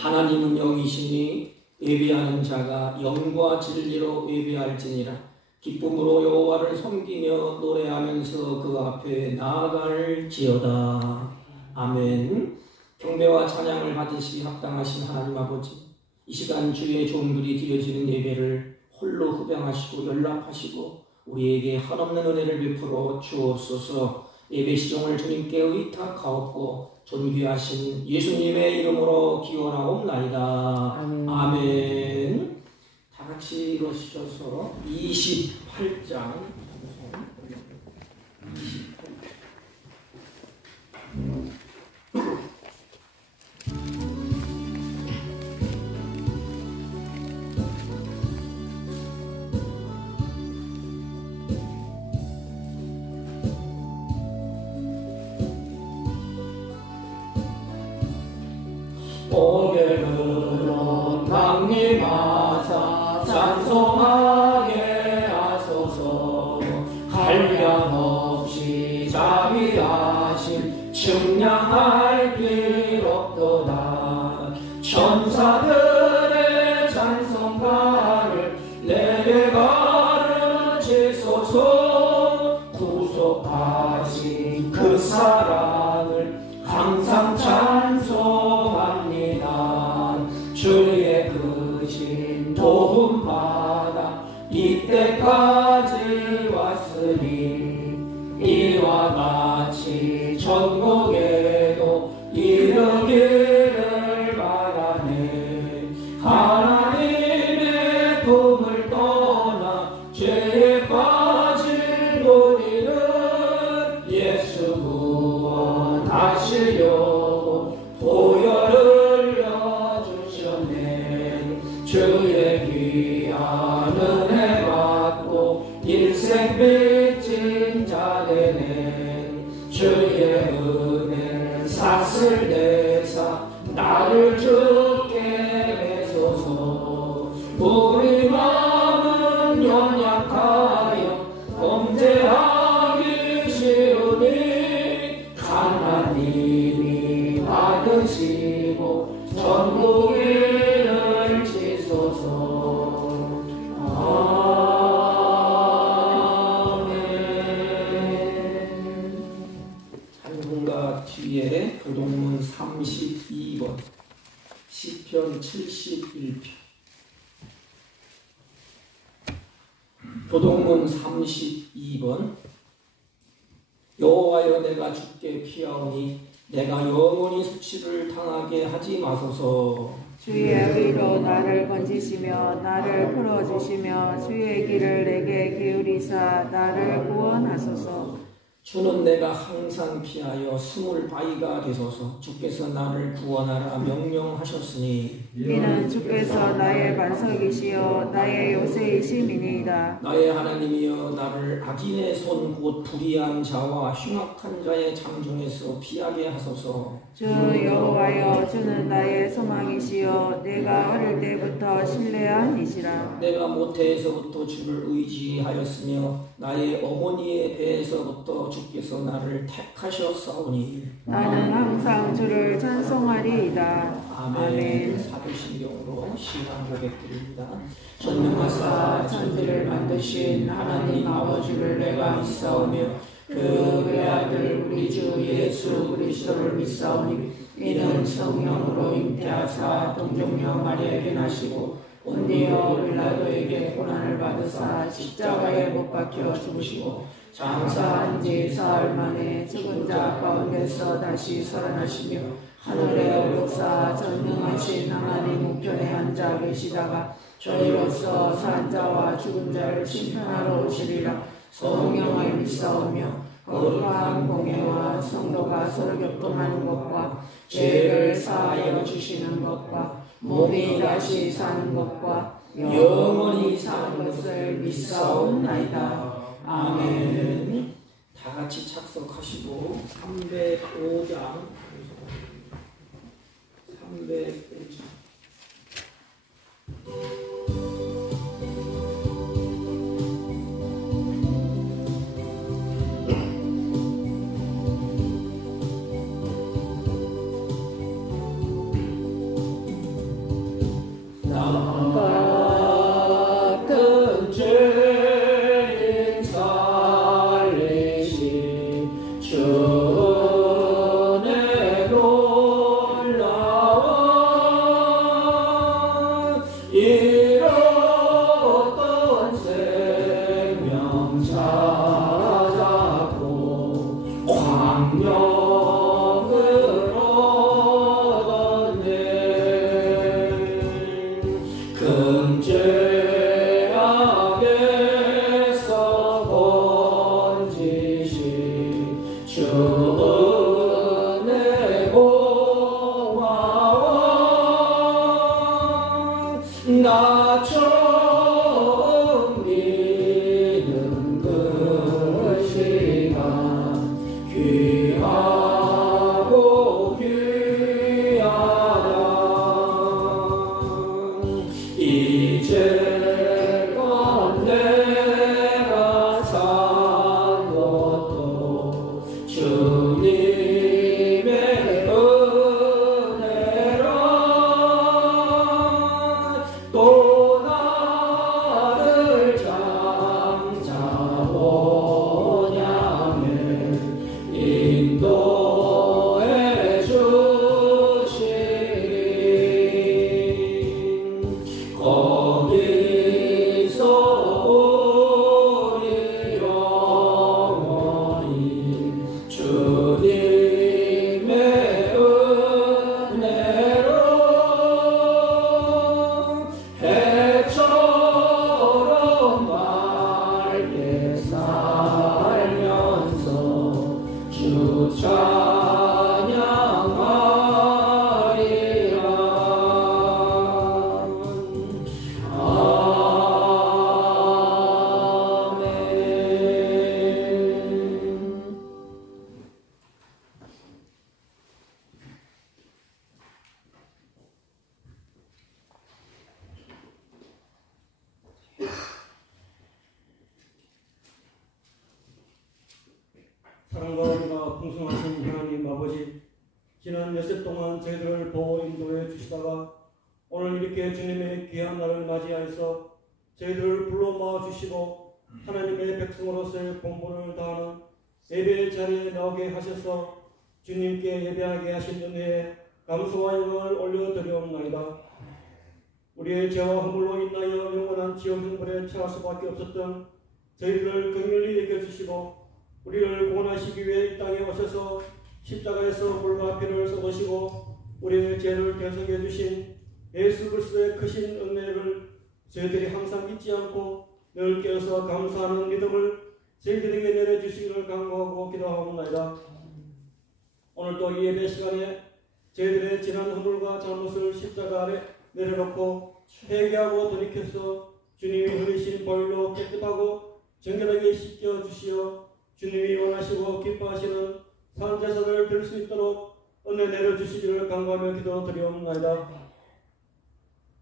하나님은 영이시니 예배하는 자가 영과 진리로 예배할지니라. 기쁨으로 여호와를 섬기며 노래하면서 그 앞에 나아갈지어다. 아멘. 경배와 찬양을 받으시기 합당하신 하나님 아버지, 이 시간 주의 종들이 드려지는 예배를 홀로 흡양하시고 연락하시고 우리에게 한없는 은혜를 베풀어 주옵소서. 예배 시종을 주님께 의탁하옵고 존귀하신 예수님의 이름으로 기원하옵나이다. 아멘. 아멘. 다 같이 일어서셔서 28장 오늘은 강림하사 찬송하게 하소서. 한량없이 자비하심 측량할 길 없도다. 천사들의 찬송가를 내게 가르치소서. 구속하신 그 사랑을 항상 찬송합니다. 주의 크신 도움받아 이때까지 왔으니 이와 같이 천국에도 이르기를 바라네. 하나님의 품을 떠나 죄에 빠진 우리는 예수 구원하시려고 보혈을 주의 귀한 은혜 받고 일생 빚진 자 되네. 주의 은혜를 삭슬 내사 나를 주께 배소서. 우리 마음은 연약하여 범죄하기 쉬우니 하나님이 받으시고 전국에 뒤에 교동문 32번, 시편 71편. 교동문 32번. 여호와여, 내가 주께 피하오니 내가 영원히 수치를 당하게 하지 마소서. 주의 의로 나를 건지시며 나를 풀어주시며 주의 길을 내게 기울이사 나를 구원하소서. 주는 내가 항상 피하여 숨을 바위가 되소서. 주께서 나를 구원하라 명령하셨으니 이는 주께서 나의 반석이시여 나의 요새이심이니이다. 나의 하나님이여, 나를 악인의 손 곧 불의한 자와 흉악한 자의 장중에서 피하게 하소서. 주 여호와여, 주는 나의 소망이시여 내가 어릴 때부터 신뢰한 이시라. 내가 모태에서부터 주를 의지하였으며 나의 어머니의 배에서부터 주께서 나를 택하셨사오니 나는 항상 주를 찬송하리이다. 아멘. 사도신경으로 신앙 고백드립니다. 전능하사 천지를 만드신 하나님 아버지를 내가 믿사오며 그 외아들 우리 주 예수 그리스도를 믿사오니 이는 성령으로 잉태하사 동정녀 마리아에게 나시고 본디오 빌라도에게 고난을 받으사 십자가에 못 박혀 죽으시고 장사한 지 사흘 만에 죽은 자 가운데서 다시 살아나시며 하늘에 오르사 전능하신 하나님 우편에 앉아 계시다가 저희로서 산 자와 죽은 자를 심판하러 오시리라. 성령을 믿사오며 거룩한 공예와 성도가 서로 교통하는 것과 죄를 사하여 주시는 것과 몸이 다시 사는 것과 영원히 사는 것을 믿사옵나이다. 아멘. 다 같이 착석하시고 305장 305장 나처럼 믿는 그 시간 귀하고 귀하다. 이제껏 내가 산 것도 주님의 은혜라. 또 나를 장자원 향해 인도해 주시니 거기서 우리 영원히 주님의 은혜로 해처럼 맑게 살면서 주 찬양하리라. 아멘. 사랑과 은혜가 풍성하신 하나님 아버지, 지난 엿새 동안 저희들을 보호 인도해 주시다가 오늘 이렇게 주님의 귀한 날을 맞이하여서 저희들을 불러 모아 주시고 하나님의 백성으로서의 본분을 다하는 예배의 자리에 나오게 하셔서 주님께 예배하게 하신 은혜에 감사와 영광을 올려드리옵나이다. 우리의 죄와 허물로 인하여 영원한 지옥 형벌에 처할 수밖에 없었던 저희들을 긍휼히 여겨주시고 우리를 구원하시기 위해 이 땅에 오셔서 십자가에서 물과 피를 쏟으시고 우리의 죄를 대속해 주신 예수 그리스도의 크신 은혜를 저희들이 항상 잊지 않고 늘 깨어서 감사하는 믿음을 저희들에게 내려주시기를 간구하고 기도하옵나이다. 오늘도 이 예배 시간에 저희들의 지난 허물과 잘못을 십자가 아래 내려놓고 회개하고 돌이켜서 주님이 흘리신 보혈로 깨끗하고 정결하게 씻겨주시어 주님이 원하시고 기뻐하시는 산제사를 드릴 수 있도록 은혜 내려주시기를 간구하며 기도드리옵나이다.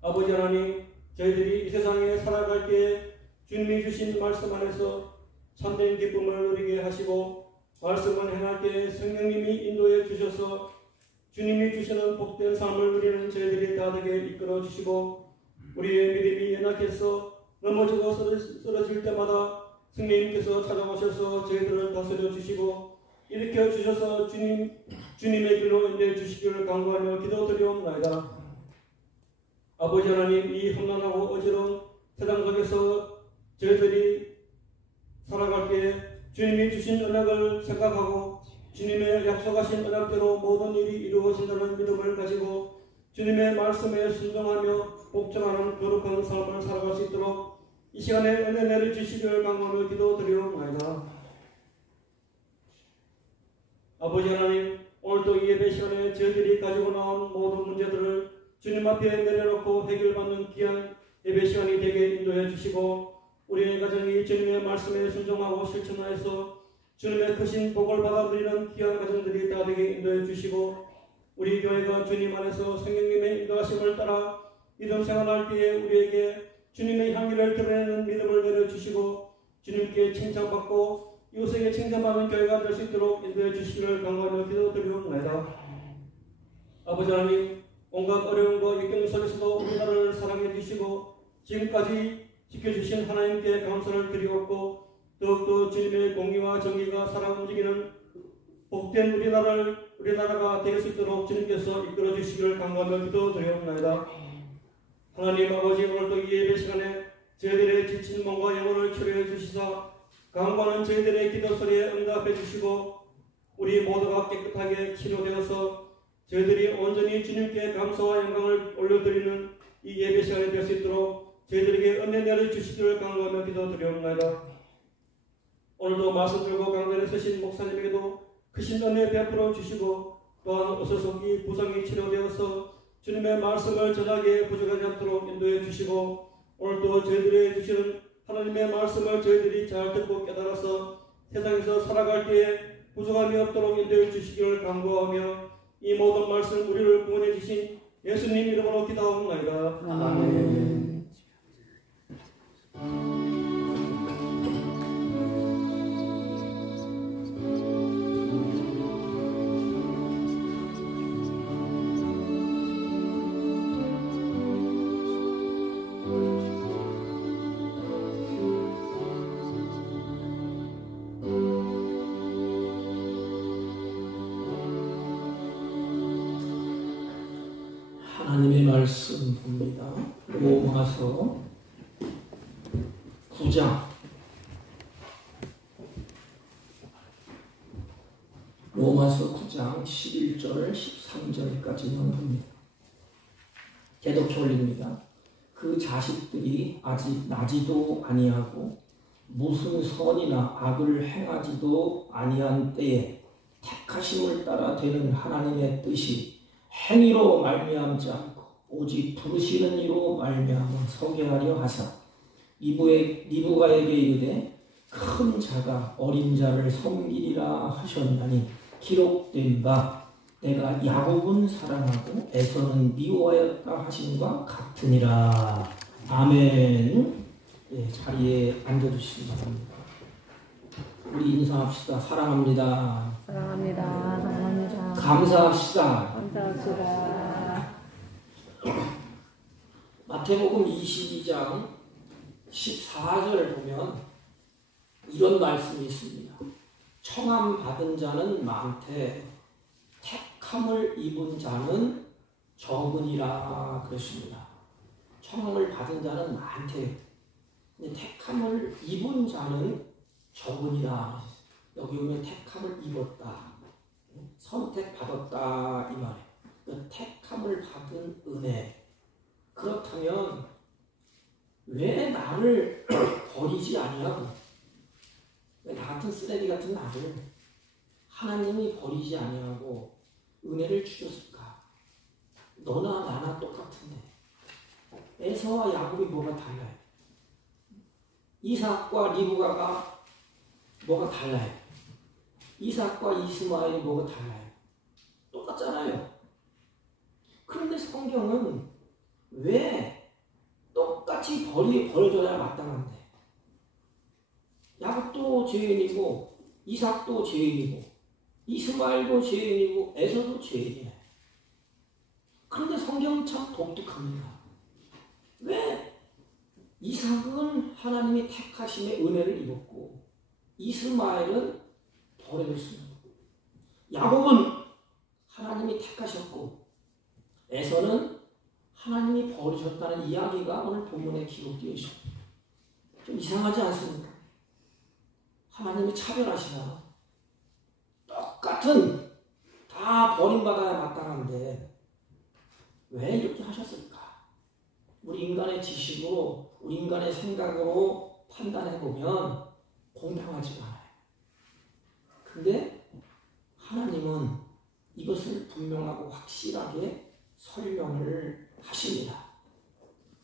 아버지 하나님, 저희들이 이 세상에 살아갈 때에 주님이 주신 말씀 안에서 참된 기쁨을 누리게 하시고 말씀을 행할 때에 성령님이 인도해 주셔서 주님이 주시는 복된 삶을 누리는 저희들이 다 되게 이끌어 주시고 우리의 믿음이 연약해서 넘어지고 쓰러질 때마다 성령님께서 찾아오셔서 저희들을 다스려 주시고 일으켜 주셔서 주님의 길로 인도해 주시기를 간구하며 기도드리옵나이다. 아버지 하나님, 이 험난하고 어지러운 세상 속에서 저희들이 살아갈 때 주님이 주신 언약을 생각하고 주님의 약속하신 언약대로 모든 일이 이루어진다는 믿음을 가지고 주님의 말씀에 순종하며 복종하는 거룩한 삶을 살아갈 수 있도록 이 시간에 은혜 내려주시기를 간구하며 기도드리옵나이다. 아버지 하나님, 오늘도 이 예배 시간에 저희들이 가지고 나온 모든 문제들을 주님 앞에 내려놓고 해결받는 귀한 예배 시간이 되게 인도해 주시고 우리의 가정이 주님의 말씀에 순종하고 실천하여서 주님의 크신 복을 받아 누리는 귀한 가정들이 다 되게 인도해 주시고 우리 교회가 주님 안에서 성령님의 인도하심을 따라 믿음 생활할 때에 우리에게 주님의 향기를 드러내는 믿음을 내려주시고 주님께 칭찬받고 이웃에게 칭찬받는 교회가 될 수 있도록 인도해 주시기를 간구하며 기도드리옵나이다. 아버지 하나님, 온갖 어려움과 역경 속에서도 우리나라를 사랑해 주시고 지금까지 지켜주신 하나님께 감사를 드리옵고 더욱더 주님의 공의와 정의가 살아 움직이는 복된 우리나라가 될 수 있도록 주님께서 이끌어 주시기를 간구하며 기도드리옵나이다. 하나님 아버지, 오늘도 이 예배 시간에 저희들의 지친 몸과 영혼을 치료해 주시사 간구하는 저희들의 기도 소리에 응답해 주시고 우리 모두가 깨끗하게 치료되어서 저희들이 온전히 주님께 감사와 영광을 올려드리는 이 예배 시간이 될 수 있도록 저희들에게 은혜 내려주시기를 간구하며 기도드리옵나이다. 오늘도 말씀 들고 강단에 서신 목사님에게도 크신 은혜 베풀어 주시고 또한 어서속히 부상이 치료되어서 주님의 말씀을 전하기에 부족하지 않도록 인도해 주시고 오늘도 저희들이 주시는 하나님의 말씀을 저희들이 잘 듣고 깨달아서 세상에서 살아갈 때에 부족함이 없도록 인도해 주시기를 간구하며 이 모든 말씀 우리를 구원해 주신 예수님 이름으로 기도하옵나이다. 아멘. 하나님의 말씀 봅니다. 로마서 9장 로마서 9장 11절 13절까지만 봅니다. 개독해 올립니다. 그 자식들이 아직 나지도 아니하고 무슨 선이나 악을 행하지도 아니한 때에 택하심을 따라 되는 하나님의 뜻이 행위로 말미암지 않고 오직 부르시는 이로 말미암아 서게 하려 하사 리브가에게 이르되 큰 자가 어린 자를 섬기리라 하셨나니 기록된 바 내가 야곱은 사랑하고 에서는 미워하였다 하심과 같으니라. 아멘. 예, 자리에 앉아주시기 바랍니다. 우리 인사합시다. 사랑합니다. 사랑합니다. 사랑합니다. 감사합시다. 감사합시다. 마태복음 22장 14절 보면 이런 말씀이 있습니다. 청함 받은 자는 많되 택함을 입은 자는 적으니라 그랬습니다. 청함을 받은 자는 많대. 근데 택함을 입은 자는 적으니라. 여기 보면 택함을 입었다. 선택받았다 이 말이에요. 택함을 받은 은혜. 그렇다면 왜 나를 버리지 아니하고 왜 나 같은 쓰레기 같은 나를 하나님이 버리지 아니하고 은혜를 주셨을까? 너나 나나 똑같은데 에서와 야곱이 뭐가 달라요? 이삭과 리브가가 뭐가 달라요? 이삭과 이스마엘이 뭐가 달라요? 똑같잖아요. 그런데 성경은 왜 똑같이 버려져야 마땅한데? 야곱도 죄인이고 이삭도 죄인이고 이스마엘도 죄인이고 에서도 죄인이에요. 그런데 성경은 참 독특합니다. 왜 이삭은 하나님이 택하심의 은혜를 입었고 이스마엘은 버려졌습니다. 야곱은 하나님이 택하셨고 에서는 하나님이 버리셨다는 이야기가 오늘 본문에 기록되어 있습니다. 좀 이상하지 않습니까? 하나님이 차별하시나? 똑같은 다 버림받아야 마땅한데 왜 이렇게 하셨을까? 우리 인간의 지식으로 우리 인간의 생각으로 판단해보면 공평하지가 않아요. 근데 하나님은 이것을 분명하고 확실하게 설명을 하십니다.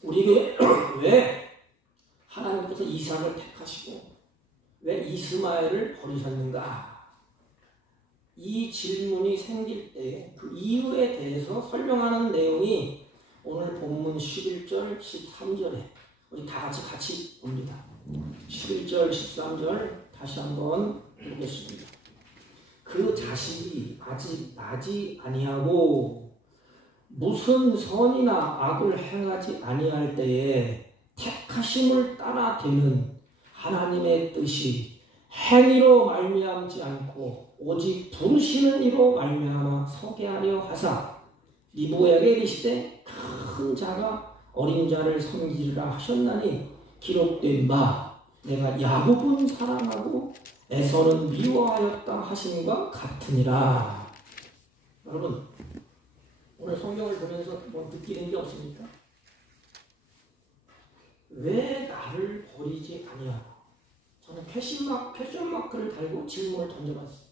우리에게 왜 하나님께서 이삭을 택하시고 왜 이스마엘을 버리셨는가? 이 질문이 생길 때 그 이유에 대해서 설명하는 내용이 오늘 본문 11절, 13절에 우리 다 같이 봅니다. 11절, 13절 다시 한번 보겠습니다. 그 자식이 아직 나지 아니하고 무슨 선이나 악을 행하지 아니할 때에 택하심을 따라 되는 하나님의 뜻이 행위로 말미암지 않고 오직 부르시는 이로 말미암아 서게 하려 하사 리브가에게 이르시되 큰 자가 어린 자를 섬기리라 하셨나니 기록된 바 내가 야곱은 사랑하고 에서는 미워하였다 하심과 같으니라. 여러분 오늘 성경을 보면서 뭐 느끼는 게 없습니까? 왜 나를 버리지 아니하고? 저는 퀘스천 마크를 달고 질문을 던져봤어요.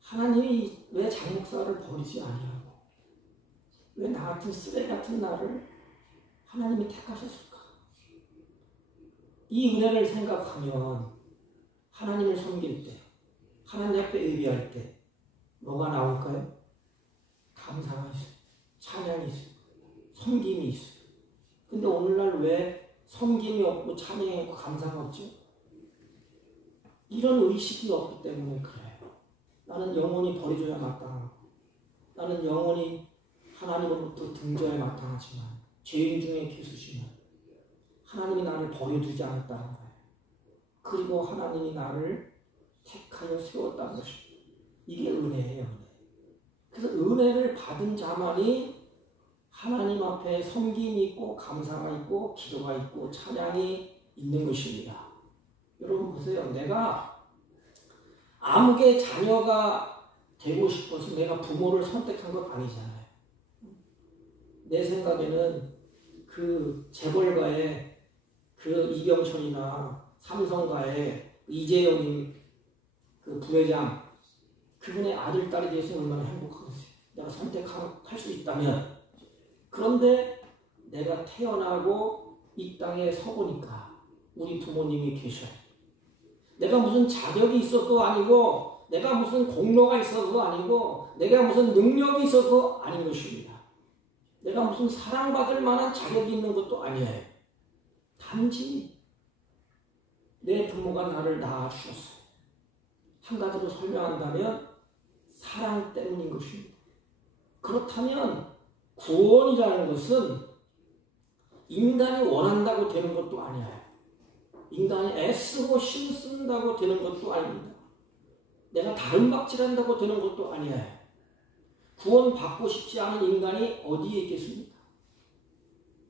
하나님이 왜 장 목사를 버리지 아니하고? 왜 나 같은 쓰레기 같은 나를 하나님이 택하셨을까? 이 은혜를 생각하면 하나님을 섬길 때, 하나님 앞에 예배할 때 뭐가 나올까요? 감사가 있어요. 찬양이 있어요. 섬김이 있어요. 근데 오늘날 왜 섬김이 없고 찬양이 없고 감사가 없죠? 이런 의식이 없기 때문에 그래요. 나는 영원히 버려줘야 마땅하고 나는 영원히 하나님으로부터 등져야 마땅하지만 죄인 중에 계수시면 하나님이 나를 버려두지 않았다는 거예요. 그리고 하나님이 나를 택하여 세웠다는 것입니다. 이게 은혜예요. 은혜. 그래서 은혜를 받은 자만이 하나님 앞에 섬김이 있고 감사가 있고 기도가 있고 찬양이 있는 것입니다. 여러분 보세요. 내가 아무개 자녀가 되고 싶어서 내가 부모를 선택한 것 아니잖아요. 내 생각에는 그 재벌가의 그 이병철이나 삼성가의 이재용이 그 부회장 그분의 아들, 딸이 돼서 얼마나 행복하겠어요. 내가 선택할 수 있다면. 그런데 내가 태어나고 이 땅에 서보니까 우리 부모님이 계셔요. 내가 무슨 자격이 있어도 아니고 내가 무슨 공로가 있어도 아니고 내가 무슨 능력이 있어도 아닌 것입니다. 내가 무슨 사랑받을 만한 자격이 있는 것도 아니에요. 단지 내 부모가 나를 낳아주셨어요. 한 가지로 설명한다면 사랑 때문인 것입니다. 그렇다면 구원이라는 것은 인간이 원한다고 되는 것도 아니에요. 인간이 애쓰고 힘쓴다고 되는 것도 아닙니다. 내가 다른 박질한다고 되는 것도 아니에요. 구원받고 싶지 않은 인간이 어디에 있겠습니까?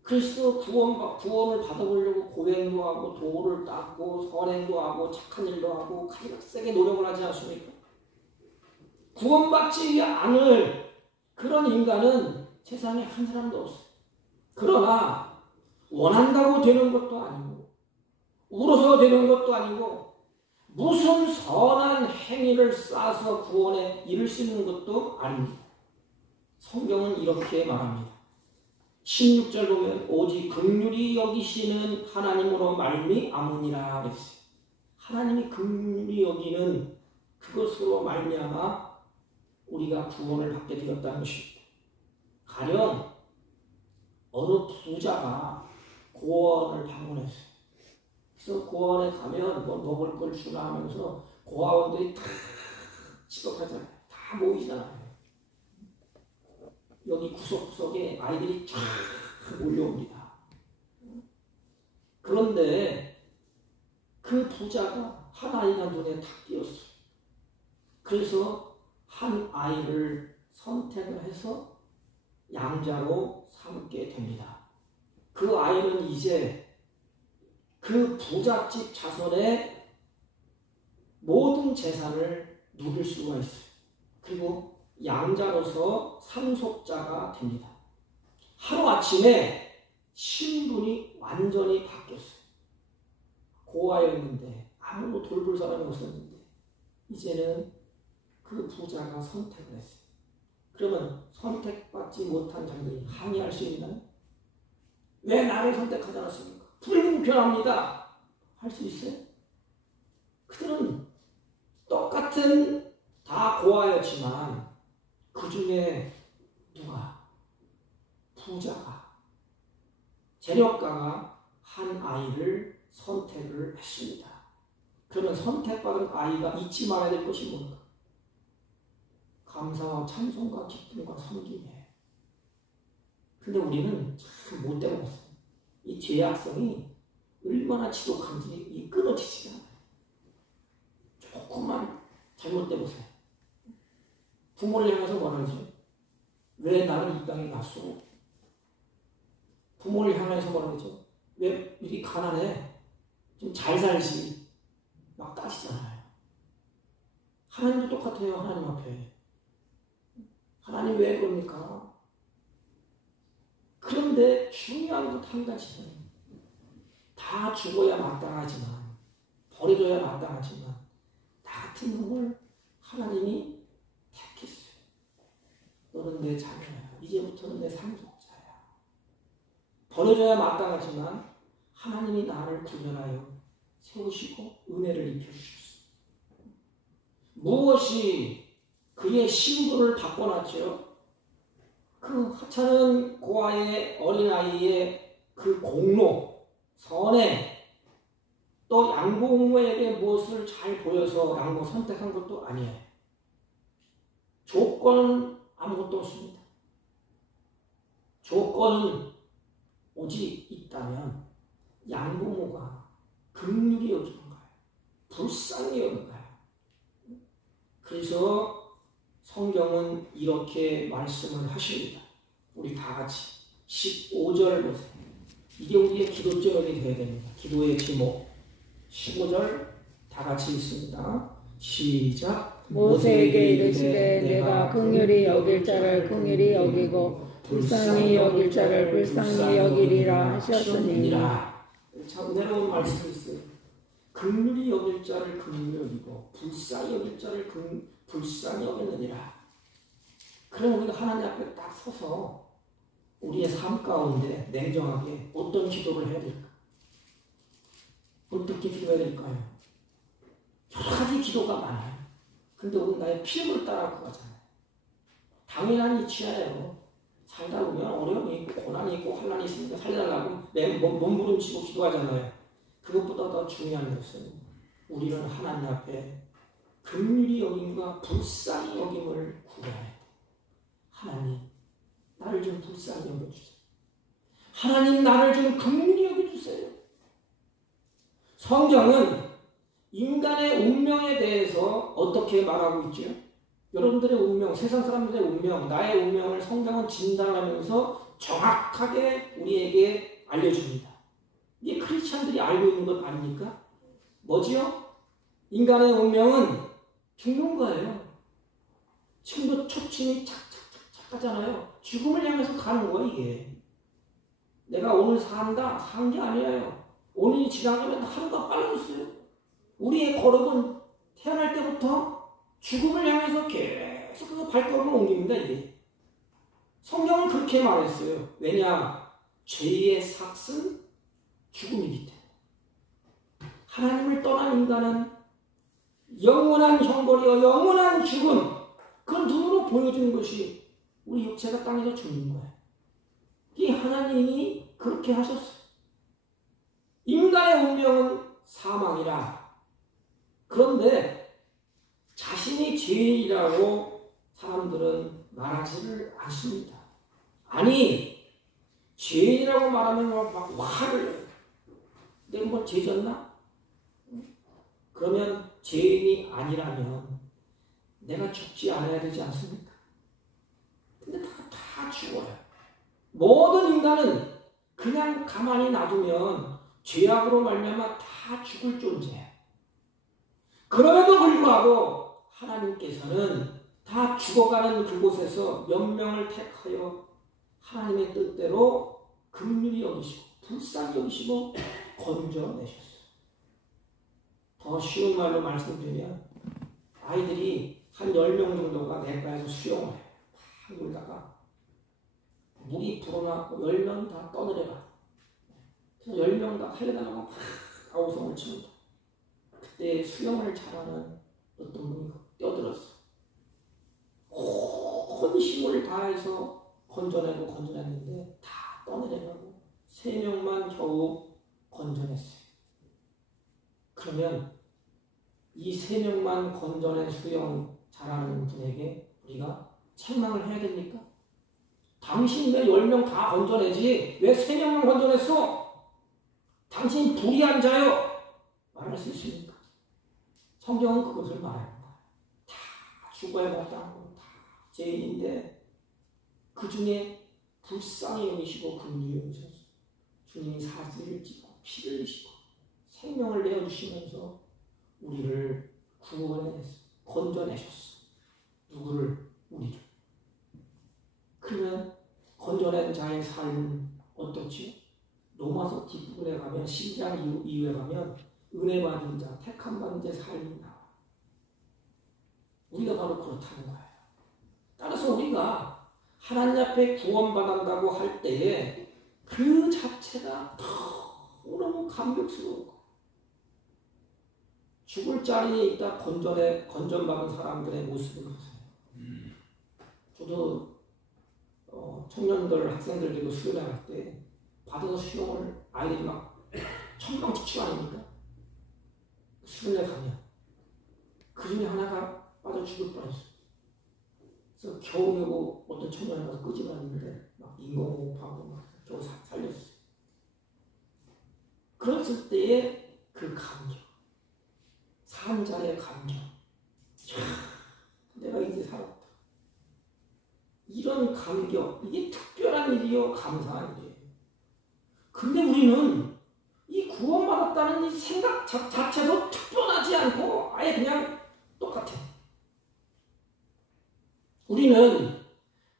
그래서 구원을 받아보려고 고행도 하고 도를 닦고 선행도 하고 착한 일도 하고 가지각색의 노력을 하지 않습니까? 구원받지 않을 그런 인간은 세상에 한 사람도 없어요. 그러나 원한다고 되는 것도 아니고 울어서 되는 것도 아니고 무슨 선한 행위를 쌓아서 구원에 이를 수 있는 것도 아닙니다. 성경은 이렇게 말합니다. 16절 보면 오직 긍휼히 여기시는 하나님으로 말미암으니라 그랬어요. 하나님이 긍휼히 여기는 그것으로 말미암아 우리가 구원을 받게 되었다는 것입니다. 가령 어느 부자가 고아원을 방문했어요. 그래서 고아원에 가면 뭐 먹을 걸 주나 하면서 고아원들이 다 집합하잖아요. 다 모이잖아요. 여기 구석구석에 아이들이 쫙 몰려옵니다. 그런데 그 부자가 한 아이가 눈에 탁 띄었어요. 그래서 한 아이를 선택을 해서 양자로 삼게 됩니다. 그 아이는 이제 그 부잣집 자손의 모든 재산을 누릴 수가 있어요. 그리고 양자로서 상속자가 됩니다. 하루아침에 신분이 완전히 바뀌었어요. 고아였는데 아무도 돌볼 사람이 없었는데 이제는 그 부자가 선택을 했어요. 그러면 선택받지 못한 자들이 항의할 수 있나요? 왜 나를 선택하지 않았습니까? 불공평합니다. 할 수 있어요? 그들은 똑같은 다 고아였지만 그 중에 누가 부자가 재력가가 한 아이를 선택을 했습니다. 그러면 선택받은 아이가 잊지 말아야 될 것이 뭔가? 감사와 찬송과 기쁨과 섬김이에요. 근데 우리는 참 못되고 있어요. 이 죄악성이 얼마나 지독한지 끊어지지가 않아요. 조금만 잘못돼 보세요. 부모를 향해서 뭐라 하죠? 왜 나를 이 땅에 놨어? 부모를 향해서 뭐라 하죠? 왜 이리 가난해? 좀 잘 살지. 막 따지잖아요. 하나님도 똑같아요. 하나님 앞에. 하나님 왜 그럽니까? 그런데 중요한 것 한 가지는 다 죽어야 마땅하지만 버려둬야 마땅하지만 나 같은 놈을 하나님이 택했어요. 너는 내 자녀야. 이제부터는 내 상속자야. 버려져야 마땅하지만 하나님이 나를 구별하여 세우시고 은혜를 입혀주셨어. 무엇이 그의 신분을 바꿔놨죠? 그 하찮은 고아의 어린아이의 그 공로, 선행, 또 양부모에게 무엇을 잘 보여서 양부 선택한 것도 아니에요. 조건은 아무것도 없습니다. 조건은 오직 있다면 양부모가 긍휼히 여기는 거예요. 불쌍히 여기는 거예요. 그래서 성경은 이렇게 말씀을 하십니다. 우리 다 같이 15절 보세요. 이게 우리의 기도 제목이 되어야 됩니다. 기도의 제목 15절 다 같이 읽습니다. 시작. 모세에게 이르시되 내가 긍휼히 여길 자를 긍휼히 여기고 불쌍히 여길 자를 불쌍히 여기리라 하셨으니. 참 은혜로운 말씀이 있어요. 긍휼히 여길 자를 긍휼히 여기고 불쌍히 여길 자를 불쌍히 여기느니라. 그럼 우리가 하나님 앞에 딱 서서 우리의 삶 가운데 냉정하게 어떤 기도를 해야 될까? 어떻게 기도해야 될까요? 여러 가지 기도가 많아요. 근데 우리는 나의 필요를 따라가고 가잖아요. 당연한 이치예요. 살다 보면 어려움이 있고 고난이 있고 환난이 있으니까 살려달라고 몸부림치고 기도하잖아요. 그것보다 더 중요한 것은 우리는 하나님 앞에 긍휼히 여김과 불쌍히 여김을 구해야 해요. 하나님, 나를 좀 불쌍히 여겨주세요. 하나님, 나를 좀 긍휼히 여겨주세요. 성경은 인간의 운명에 대해서 어떻게 말하고 있죠? 여러분들의 운명, 세상 사람들의 운명, 나의 운명을 성경은 진단하면서 정확하게 우리에게 알려줍니다. 이게 크리스찬들이 알고 있는 것 아닙니까? 뭐지요? 인간의 운명은 죽는 거예요. 지금도 초침이 착착착착 하잖아요. 죽음을 향해서 가는 거야, 이게. 내가 오늘 산다, 산 게 아니에요. 오늘이 지나가면 하루가 빨라졌어요. 우리의 걸음은 태어날 때부터 죽음을 향해서 계속 그 발걸음을 옮깁니다, 이게. 성경은 그렇게 말했어요. 왜냐? 죄의 삭은 죽음이기 때문에. 하나님을 떠난 인간은 영원한 형벌이요, 영원한 죽음, 그 눈으로 보여주는 것이 우리 육체가 땅에서 죽는 거예요. 이 하나님이 그렇게 하셨어요. 인간의 운명은 사망이라. 그런데 자신이 죄인이라고 사람들은 말하지를 않습니다. 아니, 죄인이라고 말하면 막 화를 내요. 내가 뭐 죄졌나? 그러면 죄인이 아니라면 내가 죽지 않아야 되지 않습니까? 근데 다 죽어요. 모든 인간은 그냥 가만히 놔두면 죄악으로 말미암아 다 죽을 존재예요. 그럼에도 불구하고 하나님께서는 다 죽어가는 그곳에서 몇 명을 택하여 하나님의 뜻대로 긍휼히 여기시고 불쌍히 여기시고 건져내셨어요. 더 쉬운 말로 말씀드리면 아이들이 한 10명 정도가 내과에서 수영을 해요. 막 놀다가 물이 불어나고 10명이 다 떠내려가요. 그래서 10명 다 살려달라고 막 아우성을 칩니다. 그때 수영을 잘하는 어떤 분이 뛰어들었어. 온 힘을 다해서 건져냈는데 다 떠내려가고 3명만 겨우 건져냈어요. 그러면 이 3명만 건져낸 수영 잘하는 분에게 우리가 책망을 해야 됩니까? 당신 왜 10명 다 건져내지? 왜 3명만 건져냈어? 당신 불의한 자요? 말할 수 있습니까? 성경은 그것을 말합니다. 다 죽어야 마땅하고 다 죄인인데 그 중에 불쌍히 여기시고 긍휼히 여기셔서 주님이 사지를 찢고 피를 흘리시고 생명을 내어주시면서 우리를 구원해냈어. 건져내셨어. 누구를? 우리를. 그러면 건져낸 자의 삶은 어떻지? 로마서 뒷부분에 가면 12장 이후에 가면 은혜 받은 자, 택함 받은 자의 삶이 나와. 우리가 바로 그렇다는 거예요. 따라서 우리가 하나님 앞에 구원받았다고 할 때에 그 자체가 너무 감격스러운 거예요. 죽을 자리에 있다 건전받은 사람들의 모습을 보세요. 저도 청년들, 학생들 들고 수련회 할 때 받아서 수용을 아이들이 막 천방지축 아닙니까? 수련회 가면 그 중에 하나가 빠져 죽을 뻔했어요. 그래서 겨우 여고 어떤 청년이 가서 끄집어놨는데 막 인공호흡하고 막 겨우 살렸어요. 그랬을 때의 그 감격, 산자의 감격. 내가 이제 살았다. 이런 감격, 이게 특별한 일이요, 감사한 일이에요. 근데 우리는 이 구원받았다는 이 생각 자체도 특별하지 않고 아예 그냥 똑같아요. 우리는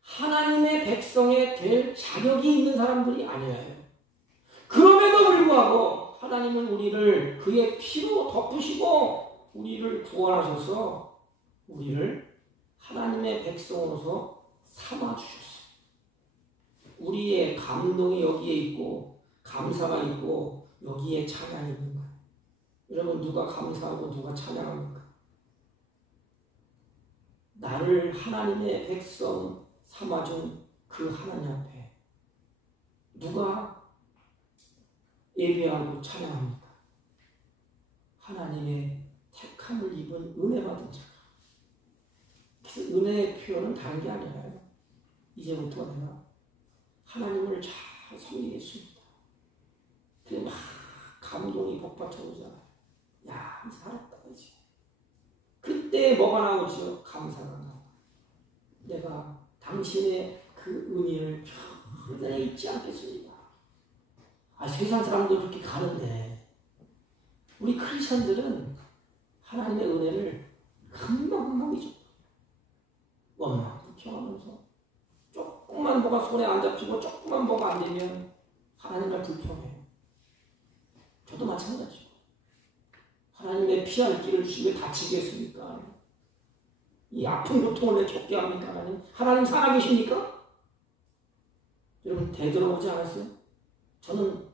하나님의 백성에 될 자격이 있는 사람들이 아니에요. 그럼에도 불구하고 하나님은 우리를 그의 피로 덮으시고 우리를 구원하셔서 우리를 하나님의 백성으로서 삼아주셨어요. 우리의 감동이 여기에 있고 감사가 있고 여기에 찬양이 있는 거예요. 여러분 누가 감사하고 누가 찬양합니까? 나를 하나님의 백성 삼아준 그 하나님 앞에 누가 예배하고 찬양합니까? 하나님의 택함을 입은 은혜 받은 자가. 그래서 은혜의 표현은 다른 게 아니라요. 이제부터 내가 하나님을 잘 섬기겠습니다. 그게 막 감동이 복받쳐오잖아요. 야, 살았다 이제. 그때 뭐가 나오죠? 감사가 나와요. 내가 당신의 그 은혜를 평생 잊지 않겠습니다. 세상 사람들 그렇게 가는데 우리 크리스천들은 하나님의 은혜를 금방금방 잊어. 원망불평하면서 조금만 뭐가 손에 안 잡히고 조금만 뭐가 안 되면 하나님을 불평해요. 저도 마찬가지죠. 하나님의 피할 길을 주시고 다치게 했습니까? 이 아픈 고통을 왜 겪게 합니까? 하나님 살아계십니까? 여러분 대들어보지 않았어요? 저는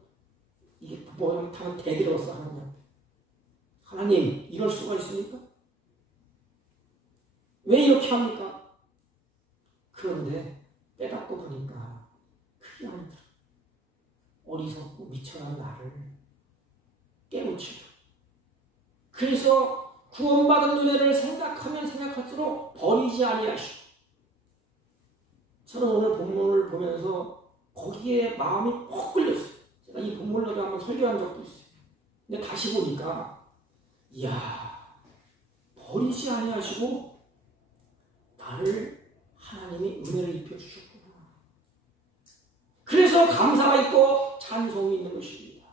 이게 뭐라고 타면 대들어봤어. 하나님 이럴 수가 있습니까? 왜 이렇게 합니까? 그런데 깨닫고 보니까 그게 아니더라. 어리석고 미천한 나를 깨우치고 그래서 구원받은 은혜를 생각하면 생각할수록 버리지 아니하시고 저는 오늘 본문을 보면서 거기에 마음이 퍽 끌렸어요. 제가 이 본문으로 한번 설교한 적도 있어요. 근데 다시 보니까 이야 버리지 아니하시고 나를 하나님이 은혜를 입혀주셨구나. 그래서 감사가 있고 찬송이 있는 것입니다.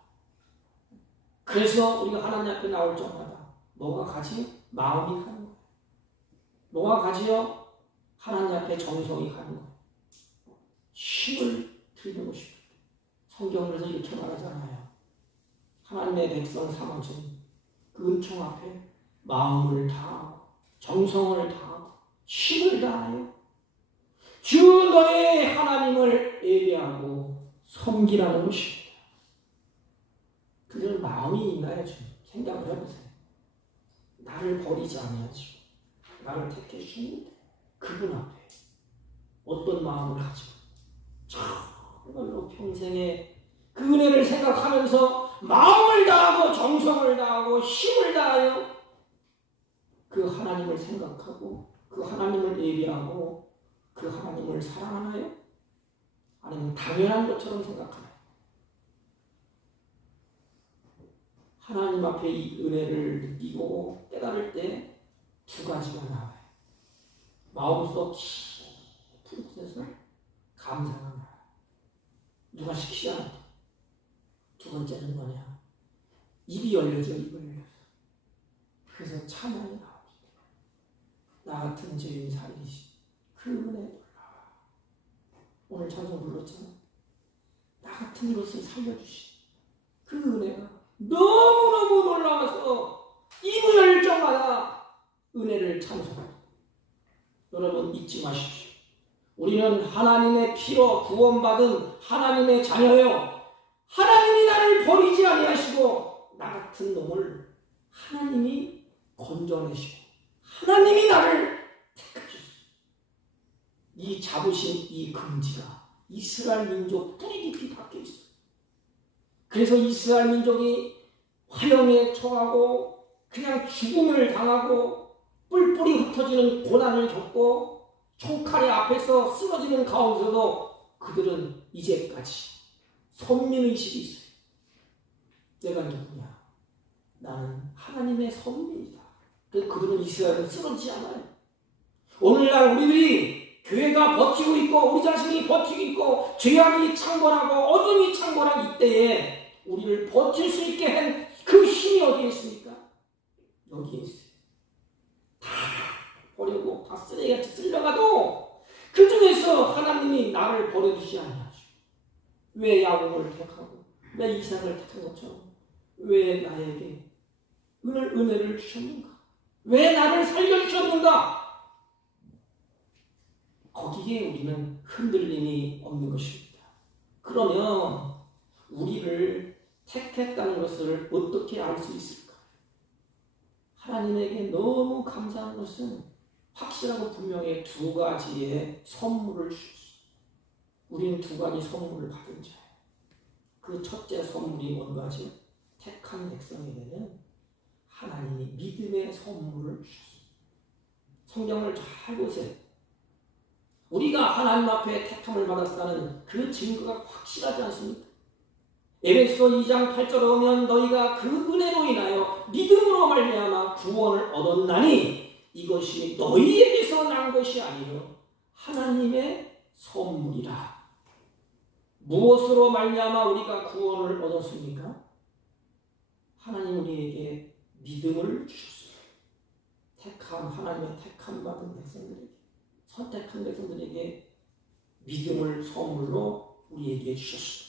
그래서 우리가 하나님 앞에 나올 때마다 뭐가 가지? 마음이 가는 거예요. 뭐가 가지요? 하나님 앞에 정성이 가는 거예요. 힘을 드리는 것입니다. 성경에서 이렇게 말하잖아요. 하나님의 백성 삼아준 그 은총 앞에 마음을 다하고 정성을 다하고 힘을 다하여 주 너의 하나님을 예배하고 섬기라는 것입니다. 그런 마음이 있나요? 좀 생각을 해보세요. 나를 버리지 아니하시고 나를 택해 주는데 그분 앞에 어떤 마음을 가지고 정말로 평생에 그 은혜를 생각하면서 마음을 다하고 정성을 다하고 힘을 다하여 그 하나님을 생각하고 그 하나님을 예배하고 그 하나님을 사랑하나요? 아니면 당연한 것처럼 생각하나요? 하나님 앞에 이 은혜를 느끼고 깨달을 때 두 가지가 나와요. 마음속 깊은 곳에서 감사가 나와요. 누가 시키지 않아도. 두 번째는 뭐냐? 입이 열려져, 입을 열려서. 그래서 찬양이 나옵니다. 나 같은 죄인 살리시 그 은혜 놀라워. 오늘 찬송 불렀잖아. 나 같은 것을 살려주시 그 은혜가 너무너무 놀라워서 입을 열 정마다 은혜를 찬송합니다. 여러분 잊지 마십시오. 우리는 하나님의 피로 구원받은 하나님의 자녀요. 하나님이 나를 버리지 아니하시고 나 같은 놈을 하나님이 건져내시고 하나님이 나를 택하셨어요. 이 자부심, 이 긍지가 이스라엘 민족 뿌리 깊이 박혀 있어요. 그래서 이스라엘 민족이 화형에 처하고 그냥 죽음을 당하고 뿔뿔이 흩어지는 고난을 겪고 총칼의 앞에서 쓰러지는 가운데서도 그들은 이제까지 선민의식이 있어요. 내가 누구냐? 나는 하나님의 선민이다. 그래서 그들은 이스라엘은 쓰러지지 않아요. 오늘날 우리들이 교회가 버티고 있고 우리 자신이 버티고 있고 죄악이 창궐하고 어둠이 창궐한 이때에 우리를 버틸 수 있게 한 그 힘이 어디에 있습니까? 여기에 있어요. 다 버리고 다 쓰레기같이 쓸려가도 그 중에서 하나님이 나를 버려두지 않냐죠. 왜 야곱을 택하고 왜 이삭을 택한 것처럼 왜 나에게 은혜를 주셨는가? 왜 나를 살려주셨는가? 거기에 우리는 흔들림이 없는 것입니다. 그러면 우리를 택했다는 것을 어떻게 알 수 있을까? 하나님에게 너무 감사한 것은 확실하고 분명히 두 가지의 선물을 주셨어요. 우리는 두 가지 선물을 받은 자예요. 그 첫째 선물이 뭔가죠? 택한 백성에게는 하나님이 믿음의 선물을 주셨어요. 성경을 잘 보세요. 우리가 하나님 앞에 택함을 받았다는 그 증거가 확실하지 않습니까? 에베소 2장 8절에 오면 너희가 그 은혜로 인하여 믿음으로 말미암아 구원을 얻었나니 이것이 너희에게서 난 것이 아니요 하나님의 선물이라. 무엇으로 말미암아 우리가 구원을 얻었습니까? 하나님 우리에게 믿음을 주셨어요. 하나님의 택함 받은 백성들에게, 선택한 백성들에게 믿음을 선물로 우리에게 주셨어요.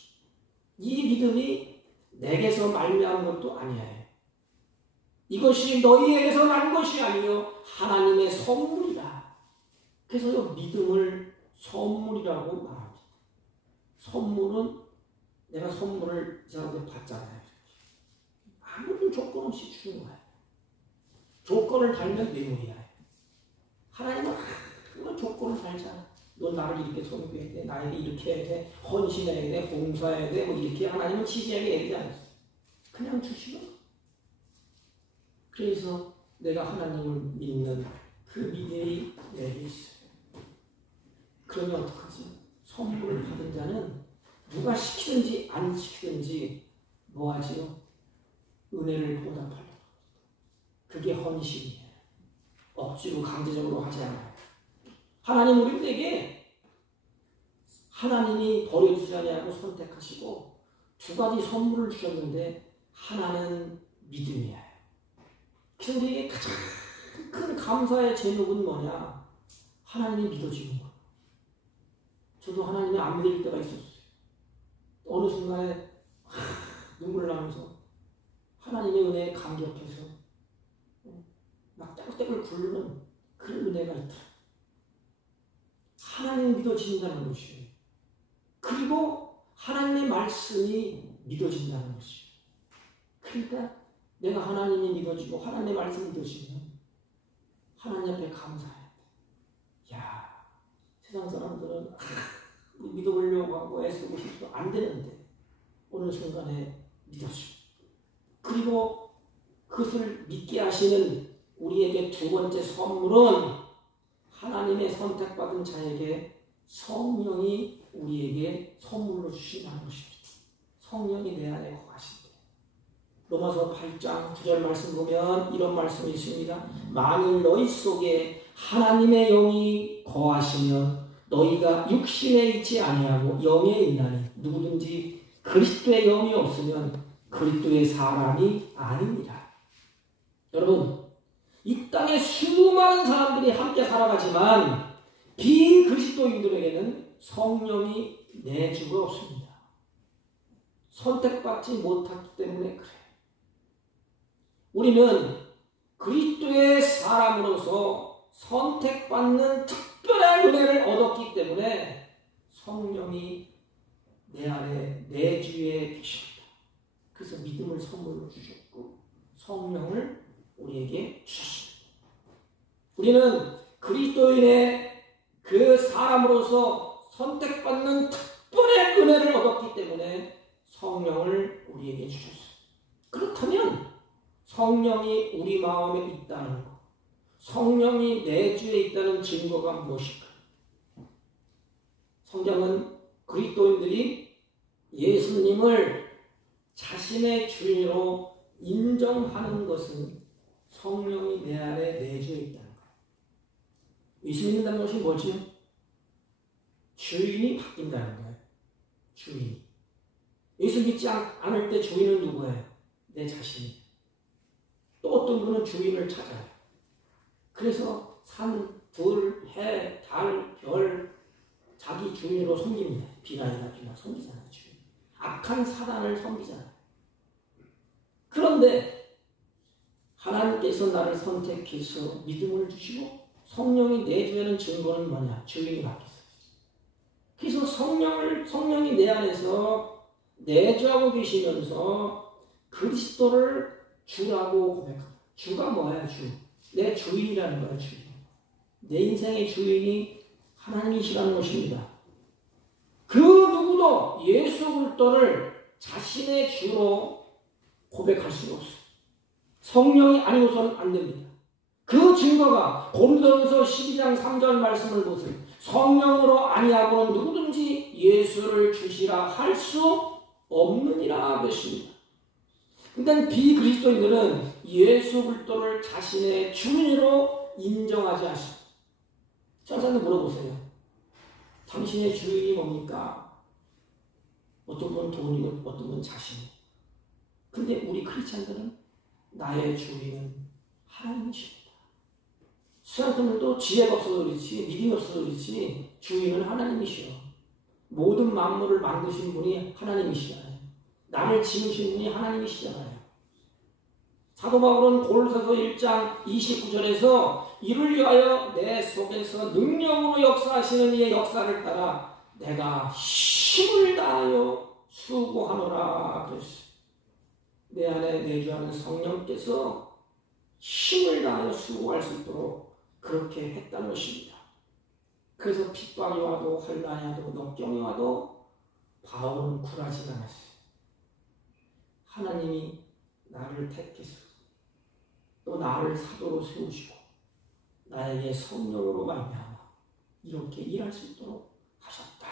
이 믿음이 내게서 말미암은 것도 아니에요. 이것이 너희에게서 난 것이 아니요 하나님의 선물이다. 그래서 믿음을 선물이라고 말합니다. 선물은 내가 선물을 이 사람한테 받잖아요. 아무런 조건 없이 주는 거예요. 조건을 달면 뇌물이야. 하나님은 항상 조건을 달잖아. 너 나를 이렇게 섬겨야 돼, 나에게 이렇게 해야 돼, 헌신해야 돼, 봉사해야 돼, 뭐 이렇게 하나님은 지지하게 얘기하지 않았어요. 그냥 주시고. 그래서 내가 하나님을 믿는 그 믿음이 내게 있어요. 그러면 어떡하지? 선물을 받은 자는 누가 시키든지 안 시키든지 뭐하지요? 은혜를 보답하려고. 그게 헌신이에요. 억지로 강제적으로 하지 않아요. 하나님 우리들에게 하나님이 버려주지 않냐고 선택하시고 두 가지 선물을 주셨는데 하나는 믿음이에요. 그래서 우리에게 가장 큰 감사의 제목은 뭐냐? 하나님이 믿어지는 거예요. 저도 하나님이 안 믿을 때가 있었어요. 어느 순간에 눈물 나면서 하나님의 은혜에 감격해서 막 떼굴떼굴 굴르는 그런 은혜가 있더라. 하나님이 믿어진다는 것이에요. 그리고 하나님의 말씀이 믿어진다는 것이에요. 그러니까 내가 하나님이 믿어지고 하나님의 말씀이 믿어지면 하나님 앞에 감사해야 돼. 야, 세상 사람들은 믿어보려고 하고 애쓰고 싶어도 안 되는데 어느 순간에 믿었어요. 그리고 그것을 믿게 하시는 우리에게 두 번째 선물은 하나님의 선택받은 자에게 성령이 우리에게 선물로 주신다는 것입니다. 성령이 내 안에 거하신대. 로마서 8장 9절 말씀 보면 이런 말씀이 있습니다. 만일 너희 속에 하나님의 영이 거하시면 너희가 육신에 있지 아니하고 영에 있나니 누구든지 그리스도의 영이 없으면 그리스도의 사람이 아닙니다. 여러분, 이 땅에 수많은 사람들이 함께 살아가지만 비그리스도인들에게는 성령이 내주가 없습니다. 선택받지 못하기 때문에 그래요. 우리는 그리스도의 사람으로서 선택받는 특별한 특별한 은혜를 얻었기 때문에 성령이 내 안에 내주에 계십니다. 그래서 믿음을 선물로 주셨고 성령을 우리에게 주셨습니다. 우리는 그리스도인의 그 사람으로서 선택받는 특별한 은혜를 얻었기 때문에 성령을 우리에게 주셨습니다. 그렇다면 성령이 우리 마음에 있다는 것, 성령이 내주에 있다는 증거가 무엇일까? 성경은 그리스도인들이 예수님을 자신의 주인으로 인정하는 것은 성령이 내 안에 내주에 있다는 거예요. 예수 믿는다는 것이 뭐지? 주인이 바뀐다는 거예요. 주인. 예수 믿지 않을 때 주인은 누구예요? 내 자신이. 또 어떤 분은 주인을 찾아요. 그래서 산, 불, 해, 달, 별 자기 주인으로 섬깁니다. 비나이나 비나 섬기잖아요. 주인. 악한 사단을 섬기잖아요. 그런데 하나님께서 나를 선택해서 믿음을 주시고 성령이 내주에는 증거는 뭐냐? 주인이 바뀌었어요. 그래서 성령이 내 안에서 내주하고 계시면서 그리스도를 주라고 고백합니다. 주가 뭐야? 주. 내 주인이라는 거야. 주인. 내 인생의 주인이 하나님이시라는 것입니다. 그 누구도 예수 그리스도를 자신의 주로 고백할 수가 없어요. 성령이 아니고서는 안 됩니다. 그 증거가 고린도전서 12장 3절 말씀을 보세요. 성령으로 아니하고는 누구든지 예수를 주시라 할 수 없느니라 그랬습니다. 근데 비그리스도인들은 예수 그리스도를 자신의 주인으로 인정하지 않습니다. 천사한테 물어보세요. 당신의 주인이 뭡니까? 어떤 분은 돈이고 어떤 분은 자신이고. 근데 우리 크리스찬들은 나의 주인은 하나님이십니다. 수양들도 지혜가 없어서 그렇지 믿음이 없어서 그렇지 주인은 하나님이시여. 모든 만물을 만드신 분이 하나님이시잖아요. 나를 지으신 분이 하나님이시잖아요. 사도 바울은 골로새서 1장 29절에서 이를 위하여 내 속에서 능력으로 역사하시는 이의 역사를 따라 내가 힘을 다하여 수고하노라 그랬어요. 내 안에 내주하는 성령께서 힘을 다하여 수고할 수 있도록 그렇게 했다는 것입니다. 그래서 핍박이 와도 환난이 와도 역경이 와도 바울은 굴하지 않았어요. 하나님이 나를 택해서 또 나를 사도로 세우시고 나에게 성령으로 말미암아 이렇게 일할 수 있도록 하셨다.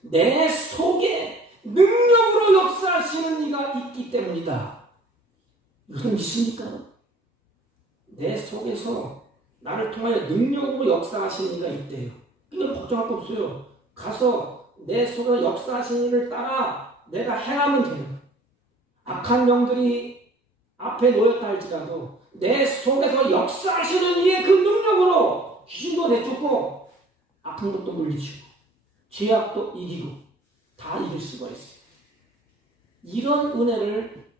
내 속에 능력으로 역사하시는 이가 있기 때문이다. 이건 있습니까? 내 속에서 나를 통하여 능력으로 역사하시는 이가 있대요. 이건 걱정할 거 없어요. 가서 내 속에 역사하시는 이를 따라 내가 행하면 되는 거예요. 악한 영들이 앞에 놓였다 할지라도 내 속에서 역사하시는 이의 그 능력으로 귀신도 내쫓고 아픈 것도 물리치고 죄악도 이기고 다 이길 수가 있어요. 이런 은혜를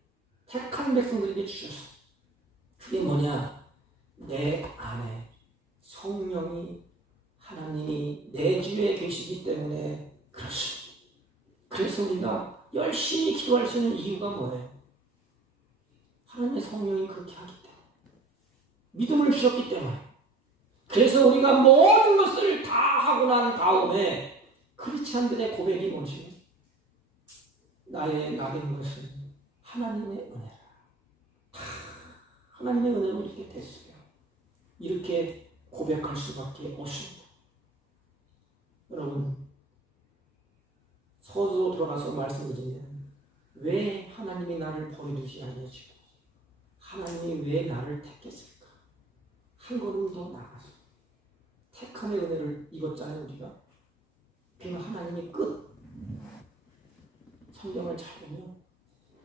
택한 백성들에게 주셨어요. 그게 뭐냐? 내 안에 성령이 하나님이 내 주에 계시기 때문에 그렇습니다. 그래서 우리가 열심히 기도할 수 있는 이유가 뭐예요? 하나님의 성령이 그렇게 하기 때문에 믿음을 주셨기 때문에. 그래서 우리가 모든 것을 다 하고 난 다음에 크리스찬들의 고백이 뭐지? 나의 나된 것은 하나님의 은혜라. 하나님의 은혜로 이렇게 됐어요. 이렇게 고백할 수밖에 없습니다. 여러분, 서두로 들어가서 말씀드리면 왜 하나님이 나를 버려두지 않으시고 하나님이 왜 나를 택했을까? 한 걸음 더 나가서 택함의 은혜를 입었잖아요. 우리가. 그러면 하나님이 끝. 성경을 잘 보면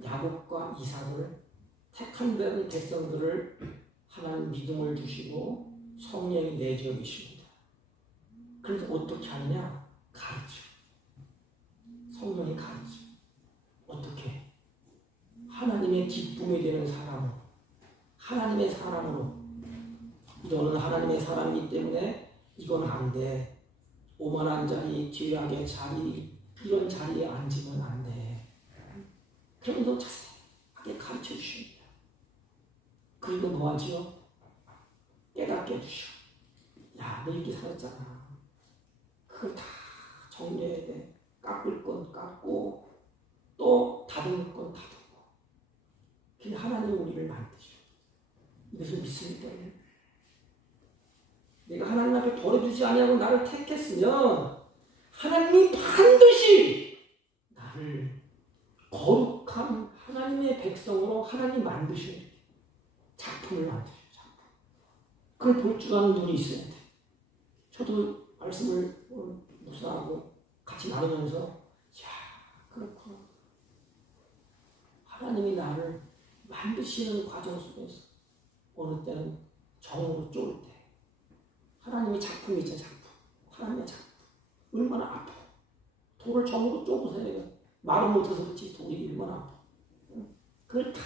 야곱과 이삭을 택한 백성들을 하나님 믿음을 주시고 성령이 내주어 계십니다. 그래서 어떻게 하느냐? 가르쳐. 성령이 가르쳐. 어떻게? 하나님의 기쁨이 되는 사람으로, 하나님의 사람으로. 너는 하나님의 사람이기 때문에 이건 안 돼. 오만한 자리, 뒤악의 자리, 이런 자리에 앉으면 안 돼. 그러면서 자세하게 가르쳐 주십니다. 그리고 뭐 하죠? 깨닫게 해주셔. 야, 너 이렇게 살았잖아. 그걸 다 정리해야 돼. 깎을 건 깎고, 또 다듬을 건 다듬고. 그게 하나님이 우리를 만드셔. 이것을 믿습니까? 내가 하나님 앞에 버려두지 아니하고 나를 택했으면 하나님이 반드시 나를 거룩한 하나님의 백성으로 하나님 만드셔야 돼. 작품을 만드셔요. 작품. 그걸 볼 줄 아는 눈이 있어야 돼. 저도 말씀을 묵상하고 같이 나누면서 야, 그렇구나. 하나님이 나를 만드시는 과정 속에서 어느 때는 정으로 쫄 때 하나님의 작품이죠. 작품. 하나님의 작품. 얼마나 아파. 돌을 정으로 쪼고서 내가 말을 못해서 그렇지 돌이 얼마나 아파. 그걸 다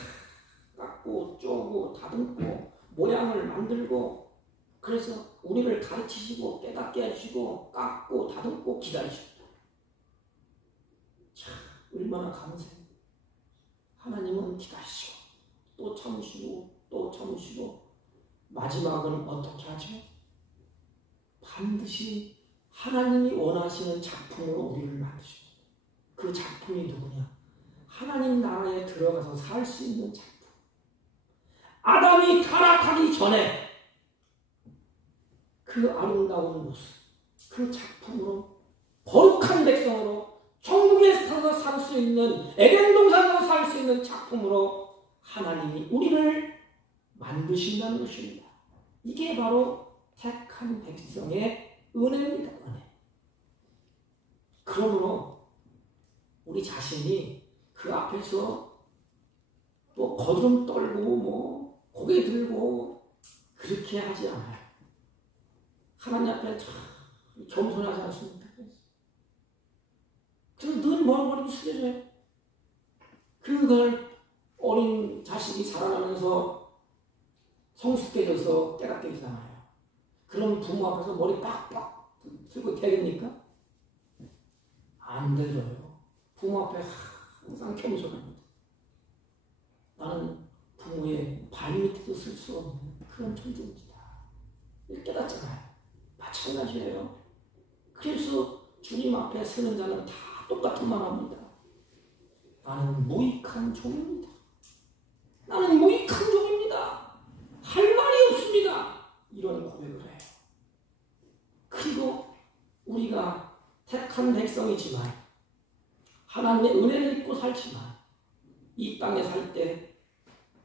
깎고 쪼고 다듬고 모양을 만들고 그래서 우리를 가르치시고 깨닫게 해주시고 깎고 다듬고 기다리십니다. 참 얼마나 감사해요. 하나님은 기다리시고 또 참으시고 또 참으시고 마지막은 어떻게 하죠? 반드시 하나님이 원하시는 작품으로 우리를 만드십니다. 그 작품이 누구냐? 하나님 나라에 들어가서 살 수 있는 작품. 아담이 타락하기 전에 그 아름다운 모습, 그 작품으로 거룩한 백성으로 천국에 가서 살 수 있는 에덴 동산에서 살 수 있는 작품으로 하나님이 우리를 만드신다는 것입니다. 이게 바로 택한 백성의 은혜입니다. 은혜. 그러므로 우리 자신이 그 앞에서 뭐 거드름 떨고 뭐 고개 들고 그렇게 하지 않아요. 하나님 앞에 참 겸손하지 않습니까? 그래서 늘 머리를 숙여줘요. 그걸 어린 자식이 자라나면서 성숙해져서 깨닫게 되잖아요. 그럼 부모 앞에서 머리 빡빡 들고 되겠습니까? 안 되더라요. 부모 앞에 항상 겸손합니다. 나는 부모의 발밑에도 쓸 수 없는 그런 존재입니다. 깨닫잖아요. 마찬가지예요. 그래서 주님 앞에 서는 자는 다 똑같은 말 합니다. 나는 무익한 종입니다. 나는 무익한 종입니다. 할 말이 없습니다. 이런 고백을 해요. 그리고 우리가 택한 백성이지만 하나님의 은혜를 입고 살지만 이 땅에 살 때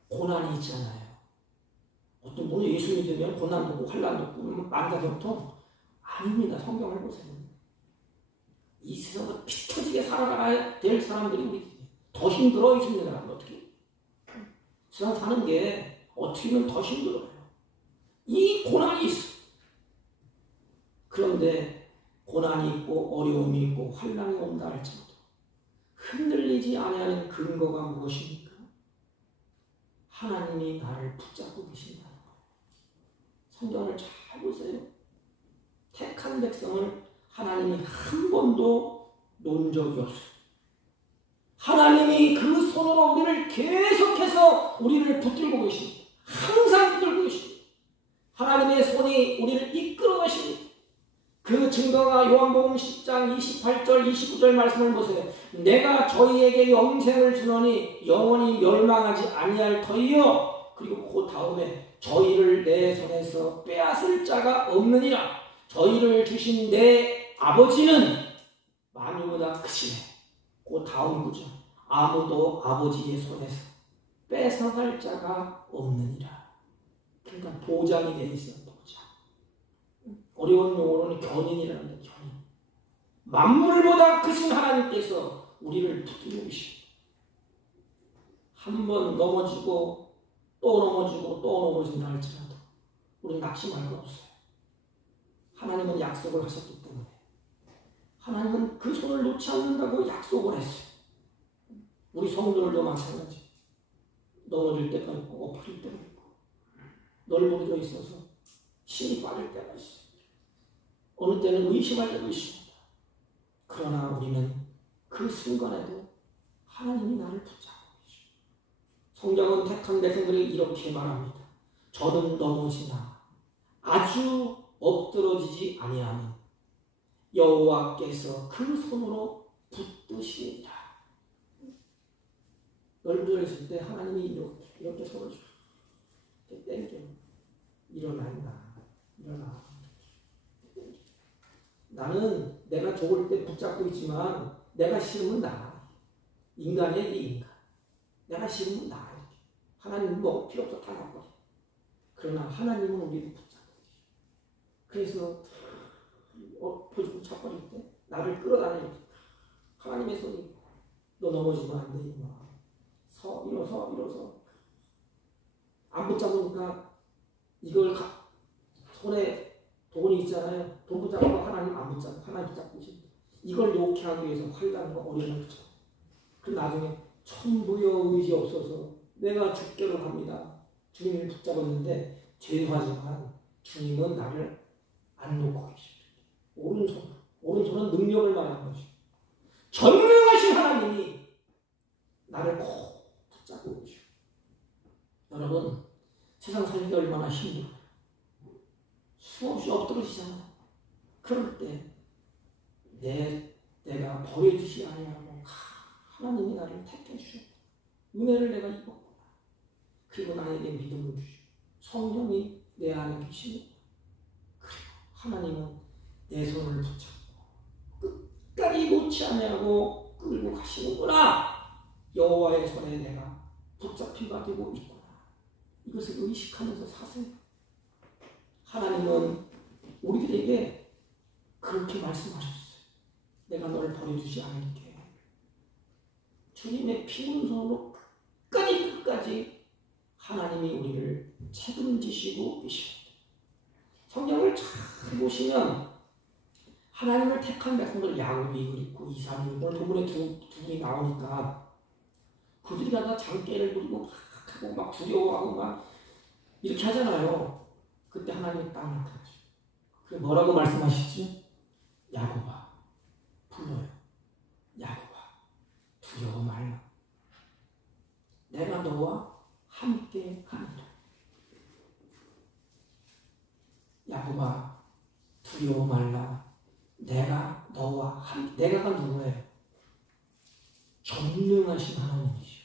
고난이 있잖아요. 어떤 분은 예수 믿으면 고난도 없고 환난도 없고 만사경통 아닙니다. 성경을 보세요. 이 세상을 피 터지게 살아가야 될 사람들이 우리 더 힘들어. 예수 믿는 사람은 어떻게 세상 사는 게 어떻게 보면 더 힘들어요. 이 고난이 있어. 그런데 고난이 있고 어려움이 있고 환난이 온다 할지라도 흔들리지 아니하는 근거가 무엇입니까? 하나님이 나를 붙잡고 계신다는 거예요. 성경을 잘 보세요. 택한 백성을 하나님이 한 번도 놓은 적이 없어요. 하나님이 그 손으로 우리를 계속해서 우리를 붙들고 계십니다. 항상 붙들고 계십니다. 하나님의 손이 우리를 이끌어 가십니다. 그 증거가 요한복음 10장 28절 29절 말씀을 보세요. 내가 저희에게 영생을 주노니 영원히 멸망하지 아니할 터이요. 그리고 그 다음에 저희를 내 손에서 빼앗을 자가 없느니라. 저희를 주신 내 아버지는 만유보다 크시네. 그 다음 구절. 아무도 아버지의 손에서 뺏어갈 자가 없느니라. 그러니까 보장이 되어 있어요. 보장. 어려운 용어로는 견인이라는 게 견인. 만물보다 크신 하나님께서 우리를 붙들고 계십니다. 한 번 넘어지고 또 넘어지고 또 넘어진다 할지라도 우리는 낙심할 거 없어요. 하나님은 약속을 하셨기 때문에 하나님은 그 손을 놓지 않는다고 약속을 했어요. 우리 성도들도 마찬가지. 넘어질 때가 있고 엎어질 때가 있고 널브러져 있어서 힘이 빠질 때가 있어요. 어느 때는 의심할 때도 있습니다. 그러나 우리는 그 순간에도 하나님이 나를 붙잡고 계십니다. 성경은 택한 백성들이 이렇게 말합니다. 저는 넘어지나 아주 엎드러지지 아니하면 여호와께서 그 손으로 붙드시리라. 널브러져 있을 때 하나님이 이렇게 손을 이렇게 땡겨. 일어난다. 일어나. 나는 내가 좋을 때 붙잡고 있지만 내가 싫으면 나. 인간의 이 인간. 내가 싫으면 나. 이렇게. 하나님은 뭐 필요 없어 다 나버려. 그러나 하나님은 우리를 붙잡고 계셔. 그래서 붙잡버릴 때 나를 끌어다니는 하나님의 손이 너 넘어지면 안 돼. 일어서. 안 붙잡으니까 이걸 손에 돈이 있잖아요. 돈 붙잡고 하나님 안 붙잡고 하나님 붙잡고 계십니다. 이걸 놓게 하기 위해서 활단과 어려움을 붙잡고 그 나중에 천부여 의지 없어서 내가 죽게로 갑니다. 주님을 붙잡았는데 죄송하지만 주님은 나를 안 놓고 계십니다. 오른손은 능력을 말하는 것이죠. 전능하신 하나님이 나를 꼭 붙잡고 계십니다. 여러분, 세상 살기가 얼마나 힘들어요. 수없이 엎드러지잖아요. 그럴 때 내가 버려주지 아니하고 하나님이 나를 택해 주셨다. 은혜를 내가 입었구나. 그리고 나에게 믿음을 주시고 성령이 내 안에 계십니다. 그리고 하나님은 내 손을 붙잡고 끝까지 놓지 아니하고 끌고 가시는구나. 여호와의 손에 내가 붙잡힌 바 되고 있구나. 이것을 의식하면서 사세요. 하나님은 우리들에게 그렇게 말씀하셨어요. 내가 너를 버려주지 않을게. 주님의 피눈 손으로 끝까지 하나님이 우리를 책임지시고 계십니다. 성경을 잘 보시면 하나님을 택한 백성들 야곱이 그리고 이삭이 오늘 본문에 두 분이 나오니까 그들이 다 장깨를 부리고 하고 막 두려워하고 막 이렇게 하잖아요. 그때 하나님이 딱 나타나죠. 그 뭐라고 말씀하시지? 야곱아 불러요. 야곱아 두려워 말라. 내가 너와 함께 하리라. 야곱아 두려워 말라. 내가 너와 함께. 내가가 누구예요? 전능하신 하나님이시오.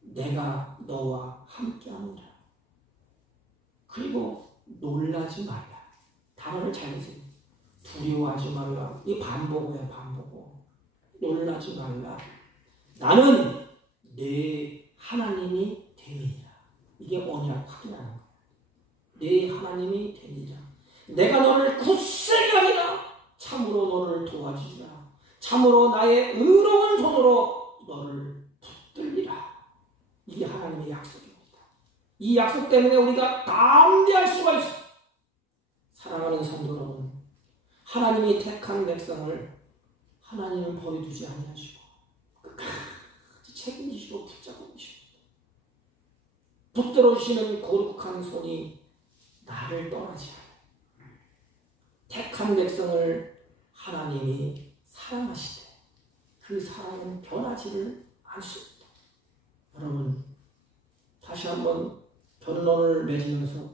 내가 너와 함께 하리라. 그리고 놀라지 말라. 단어를 잘 보세요. 두려워하지 말라. 이 반복어예요. 반복어. 놀라지 말라. 나는 내 하나님이 됨이라. 이게 언약 확인하는 거예요. 내 하나님이 됨이라. 내가 너를 굳세게 하리라. 참으로 너를 도와주리라. 참으로 나의 의로운 손으로 너를 붙들리라. 이게 하나님의 약속입니다. 이 약속 때문에 우리가 담대할 수가 있습니다. 사랑하는 성도 여러분, 하나님이 택한 백성을 하나님은 버려두지 아니하시고 끝까지 책임지시고 붙잡고 계십니다. 붙들어주시는 거룩한 손이 나를 떠나지 않아요. 택한 백성을 하나님이 사랑하시되 그 사랑은 변하지를 않습니다. 여러분, 다시 한번 결론을 내리면서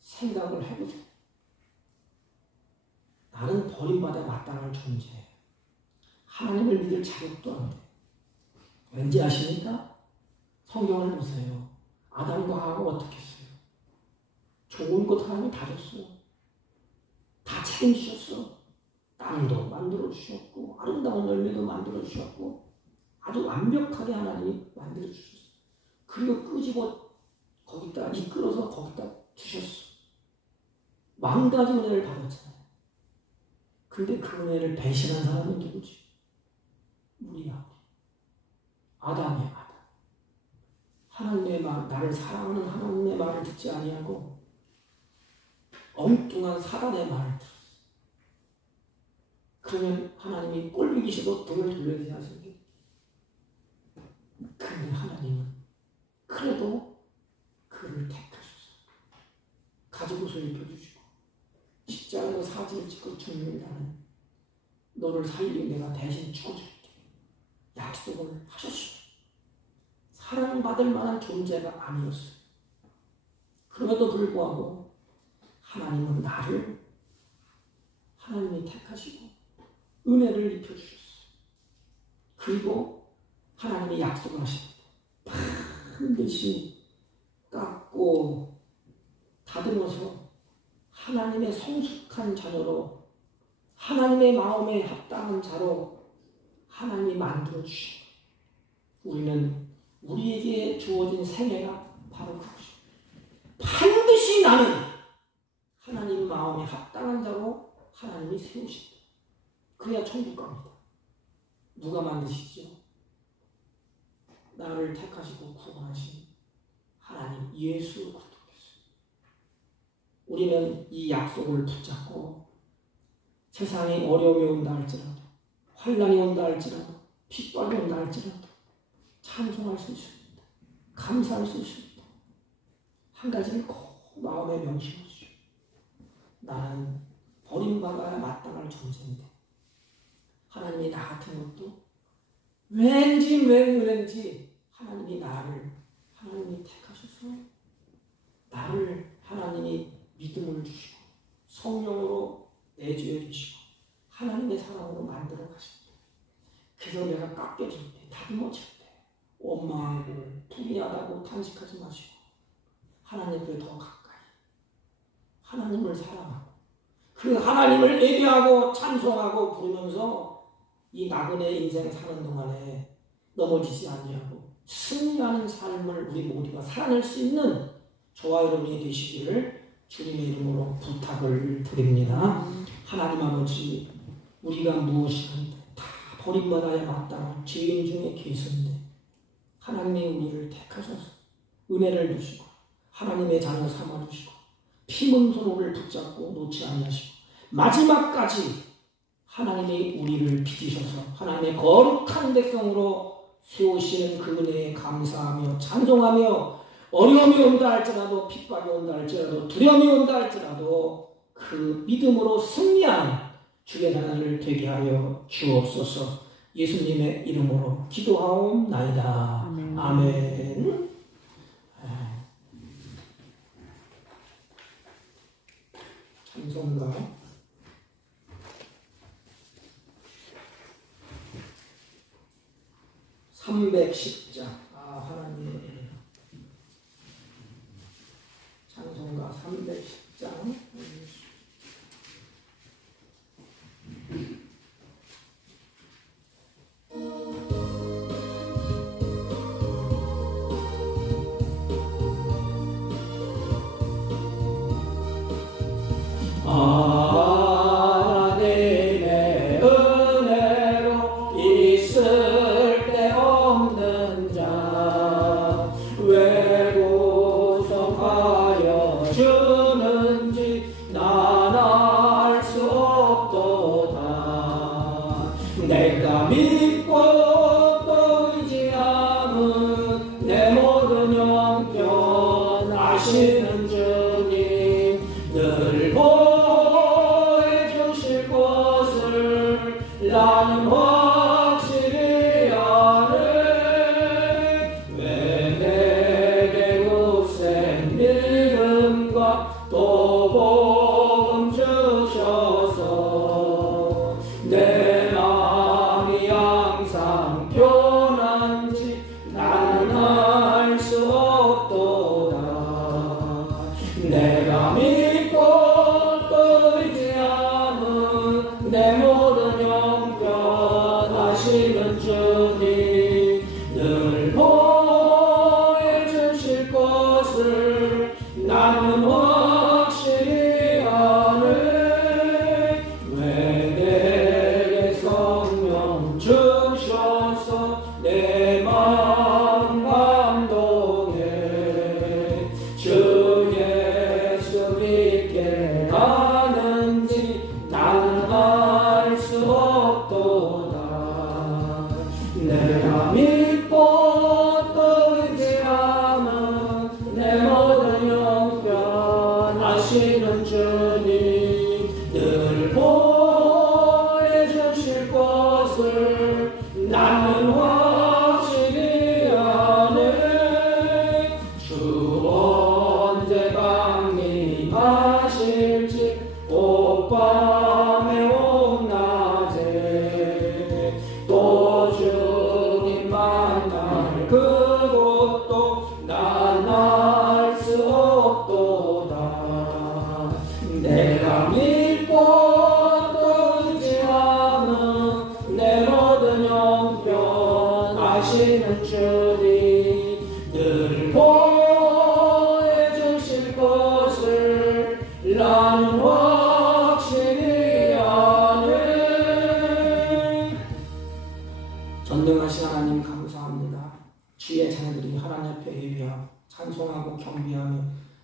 생각을 해보세요. 나는 버림받아 마땅할 존재예요. 하나님을 믿을 자격도 안 돼. 왠지 아십니까? 성경을 보세요. 아담과 하와가 어떻게 했어요? 좋은 것 하나님이 다 줬어요. 다 책임지셨어. 땅도 만들어주셨고 아름다운 열매도 만들어주셨고 아주 완벽하게 하나님이 만들어주셨어요. 그리고 끄집어 거기다 이끌어서 거기다 주셨어. 만가지 은혜를 받았잖아요. 근데 그 은혜를 배신한 사람이 누구지? 우리야. 아담이야, 아담. 하나님의 말, 나를 사랑하는 하나님의 말을 듣지 아니하고 엉뚱한 사단의 말을 들었어. 그러면 하나님이 꼴보기시고 등을 돌려야지 하시는. 근데 하나님은 그래도 그를 택하셔서 가지고서 입혀주시고 십자가에서 사지 부르짖고 주님, 나는 너를 살리고 내가 대신 죽어줄게. 약속을 하셨어요. 사랑받을 만한 존재가 아니었어요. 그럼에도 불구하고 하나님은 나를 하나님이 택하시고 은혜를 입혀주셨어요. 그리고 하나님이 약속을 하십니다. 반드시 깎고 다듬어서 하나님의 성숙한 자녀로, 하나님의 마음에 합당한 자로 하나님이 만들어주십니다. 우리는 우리에게 주어진 생애가 바로 그것입니다. 반드시 나는 하나님 마음에 합당한 자로 하나님이 세우십니다. 그래야 천국 갑니다. 누가 만드시죠? 나를 택하시고 구원하신 하나님 예수 그리스도께서. 우리는 이 약속을 붙잡고 세상에 어려움이 온다 할지라도, 환난이 온다 할지라도, 핍박이 온다 할지라도 찬송할 수 있습니다. 감사할 수 있습니다. 한 가지를 꼭 마음에 명심하시오. 나는 버림받아야 마땅할 존재인데 하나님이 나 같은 것도 왠지 하나님이 하나님이 택하셔서 나를 하나님이 믿음을 주시고 성령으로 내주해 주시고 하나님의 사랑으로 만들어 가십니다. 그래서 내가 깎여질 때, 다듬어질 때 원망하고 불의하다고 탄식하지 마시고 하나님께 더 가까이 하나님을 사랑하고 그 하나님을 예배하고 찬송하고 부르면서 이 나그네 인생 사는 동안에 넘어지지 아니하고 승리하는 삶을 우리 모두가 살아낼 수 있는 저와 여러분이 되시기를 주님의 이름으로 부탁을 드립니다. 하나님 아버지, 우리가 무엇이든지 다 버림받아야 마땅한 죄인 중에 계신데 하나님이 우리를 택하셔서 은혜를 주시고 하나님의 자녀 삼아주시고 피문소로를 붙잡고 놓지 아니하시고 마지막까지 하나님이 우리를 빚으셔서 하나님의 거룩한 백성으로 세우시는 그 은혜에 감사하며 찬송하며 어려움이 온다 할지라도 핍박이 온다 할지라도 두려움이 온다 할지라도 그 믿음으로 승리하는 주의 자녀를 되게 하여 주옵소서. 예수님의 이름으로 기도하옵나이다. 아멘. 아멘. 찬송가 310장. 하나님 찬송가 310장. 하나님의 은혜로 있을 데 없는 자 왜 구속하여 주는지 난 알 수 없도다. 내가 믿고 또 의지함은 내 모든 형편 아시는 주님 늘 보시옵소서. 하시는 주님 늘 보내주실 것을 나는 확실히 아네. 전능하신 하나님 감사합니다. 주의 자녀들이 하나님 앞에 예비하고 찬송하고 경배하며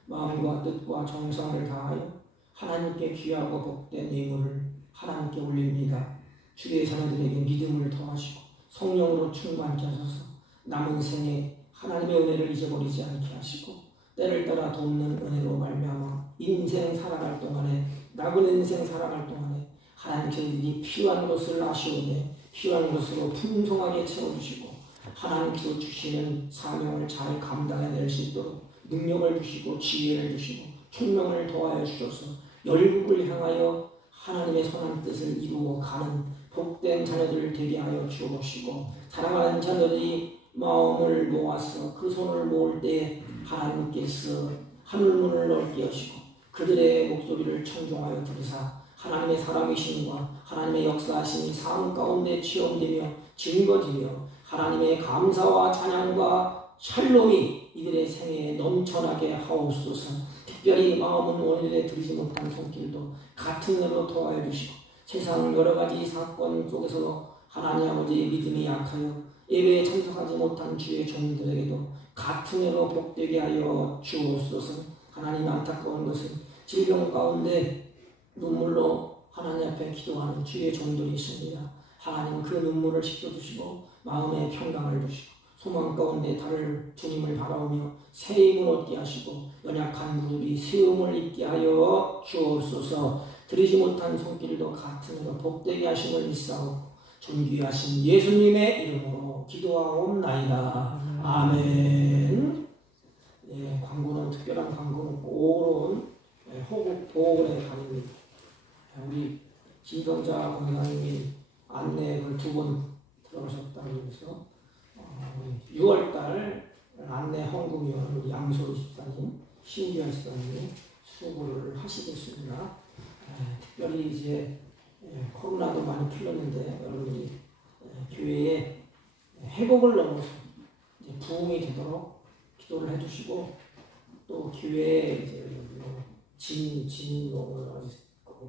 마음과 뜻과 정성을 다하여 하나님께 귀하고 복된 예물을 하나님께 올립니다. 주의 자녀들에게 믿음을 더하시고 성령으로 충만케 하셔서 남은 생에 하나님의 은혜를 잊어버리지 않게 하시고 때를 따라 돕는 은혜로 말미암아 인생 살아갈 동안에 남은 인생 살아갈 동안에 하나님께서 이 필요한 것을 아시오되 필요한 것으로 풍성하게 채워주시고 하나님께서 주시는 사명을 잘 감당해낼 수 있도록 능력을 주시고 지혜를 주시고 총명을 더하여 주셔서 열국을 향하여 하나님의 선한 뜻을 이루어가는 복된 자녀들을 되게 하여 주옵시고 사랑하는 자녀들이 마음을 모아서 그 손을 모을 때 하나님께서 하늘문을 넓게 하시고 그들의 목소리를 청종하여 들으사 하나님의 살아계심과 하나님의 역사하심이 삶 가운데 체험되며 증거되며 하나님의 감사와 찬양과 샬롬이 이들의 생애에 넘쳐나게 하옵소서. 특별히 마음은 원인에 들이지 못한 손길도 같은 은혜로 도와여 주시고 세상 여러가지 사건 속에서 하나님 아버지의 믿음이 약하여 예배에 참석하지 못한 주의 종들에게도 같은 은혜로 복되게 하여 주옵소서. 하나님 안타까운 것은 질병 가운데 눈물로 하나님 앞에 기도하는 주의 종들이 있습니다. 하나님 그 눈물을 씻겨주시고 마음의 평강을 주시고 소망 가운데 달을 주님을 바라오며 새 힘을 얻게 하시고 연약한 무릎이 세움을 입게 하여 주옵소서. 드리지 못한 손길도 같은 은혜로 복되게 하심을 믿사오고 존귀하신 예수님의 이름으로 기도하옵나이다. 아멘. 예, 광고는 특별한 광고는 오로운 호국 보훈의 단입니다. 우리 김성자 권사님이 안내를 2번 들어가셨다고 해서 6월달 안내 헌금위원 우리 양소희 집사님, 신기현 집사님이 수고를 하시겠습니다. 특별히 이제 코로나도 많이 풀렸는데 여러분들이 교회에 회복을 넘어서 이제 부흥이 되도록 기도를 해주시고 또 교회에 이제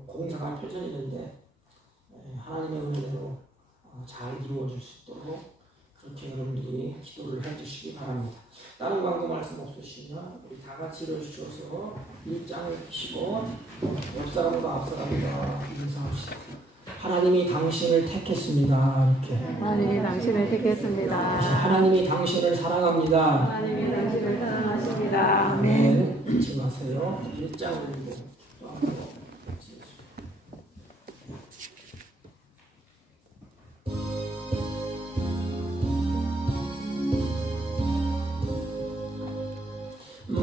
공사가 펼쳐지는데 하나님의 은혜로 잘 이루어질 수 있도록 그렇게 여러분들이 기도를 해주시기 바랍니다. 다른 광고 말씀 없으시면 우리 다 같이 일어서셔서 일장을 펴시고 옆사람과 앞사람과 인사합시다. 하나님이 당신을 택했습니다. 이렇게. 하나님이 당신을 택했습니다. 하나님이 당신을 사랑합니다. 하나님이 당신을 사랑하십니다. 아멘. 잊지 마세요. 일장을 읽고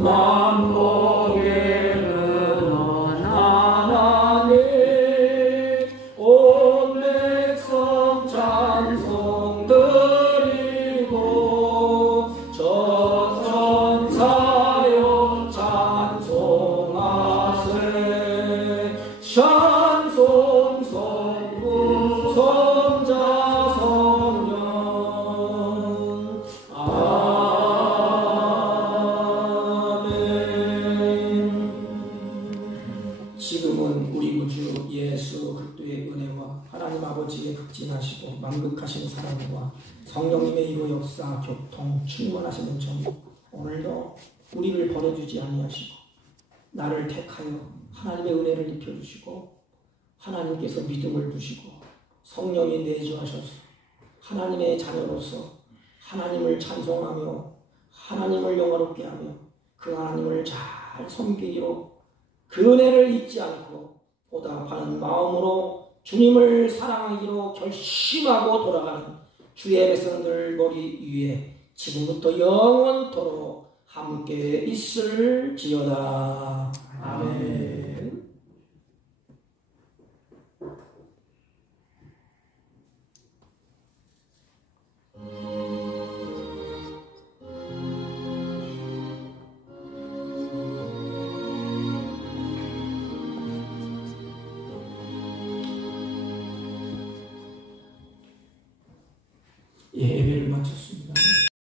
만복에 이르는 하나님 온 백성 찬송 드리고 전사여 찬송하세 찬송 성부 성자 성령 지금은 우리 구주 예수 그리스도의 은혜와 하나님 아버지의 극진하시고 만극하신 사랑과 성령님의 이루 역사 교통 충만하시는 점 오늘도 우리를 버려주지 아니하시고 나를 택하여 하나님의 은혜를 입혀주시고 하나님께서 믿음을 주시고 성령이 내주하셔서 하나님의 자녀로서 하나님을 찬송하며 하나님을 영화롭게 하며 그 하나님을 잘 섬기기로 그 은혜를 잊지 않고 보답하는 마음으로 주님을 사랑하기로 결심하고 돌아가는 주의 백성들 머리 위에 지금부터 영원토록 함께 있을지어다. 아멘.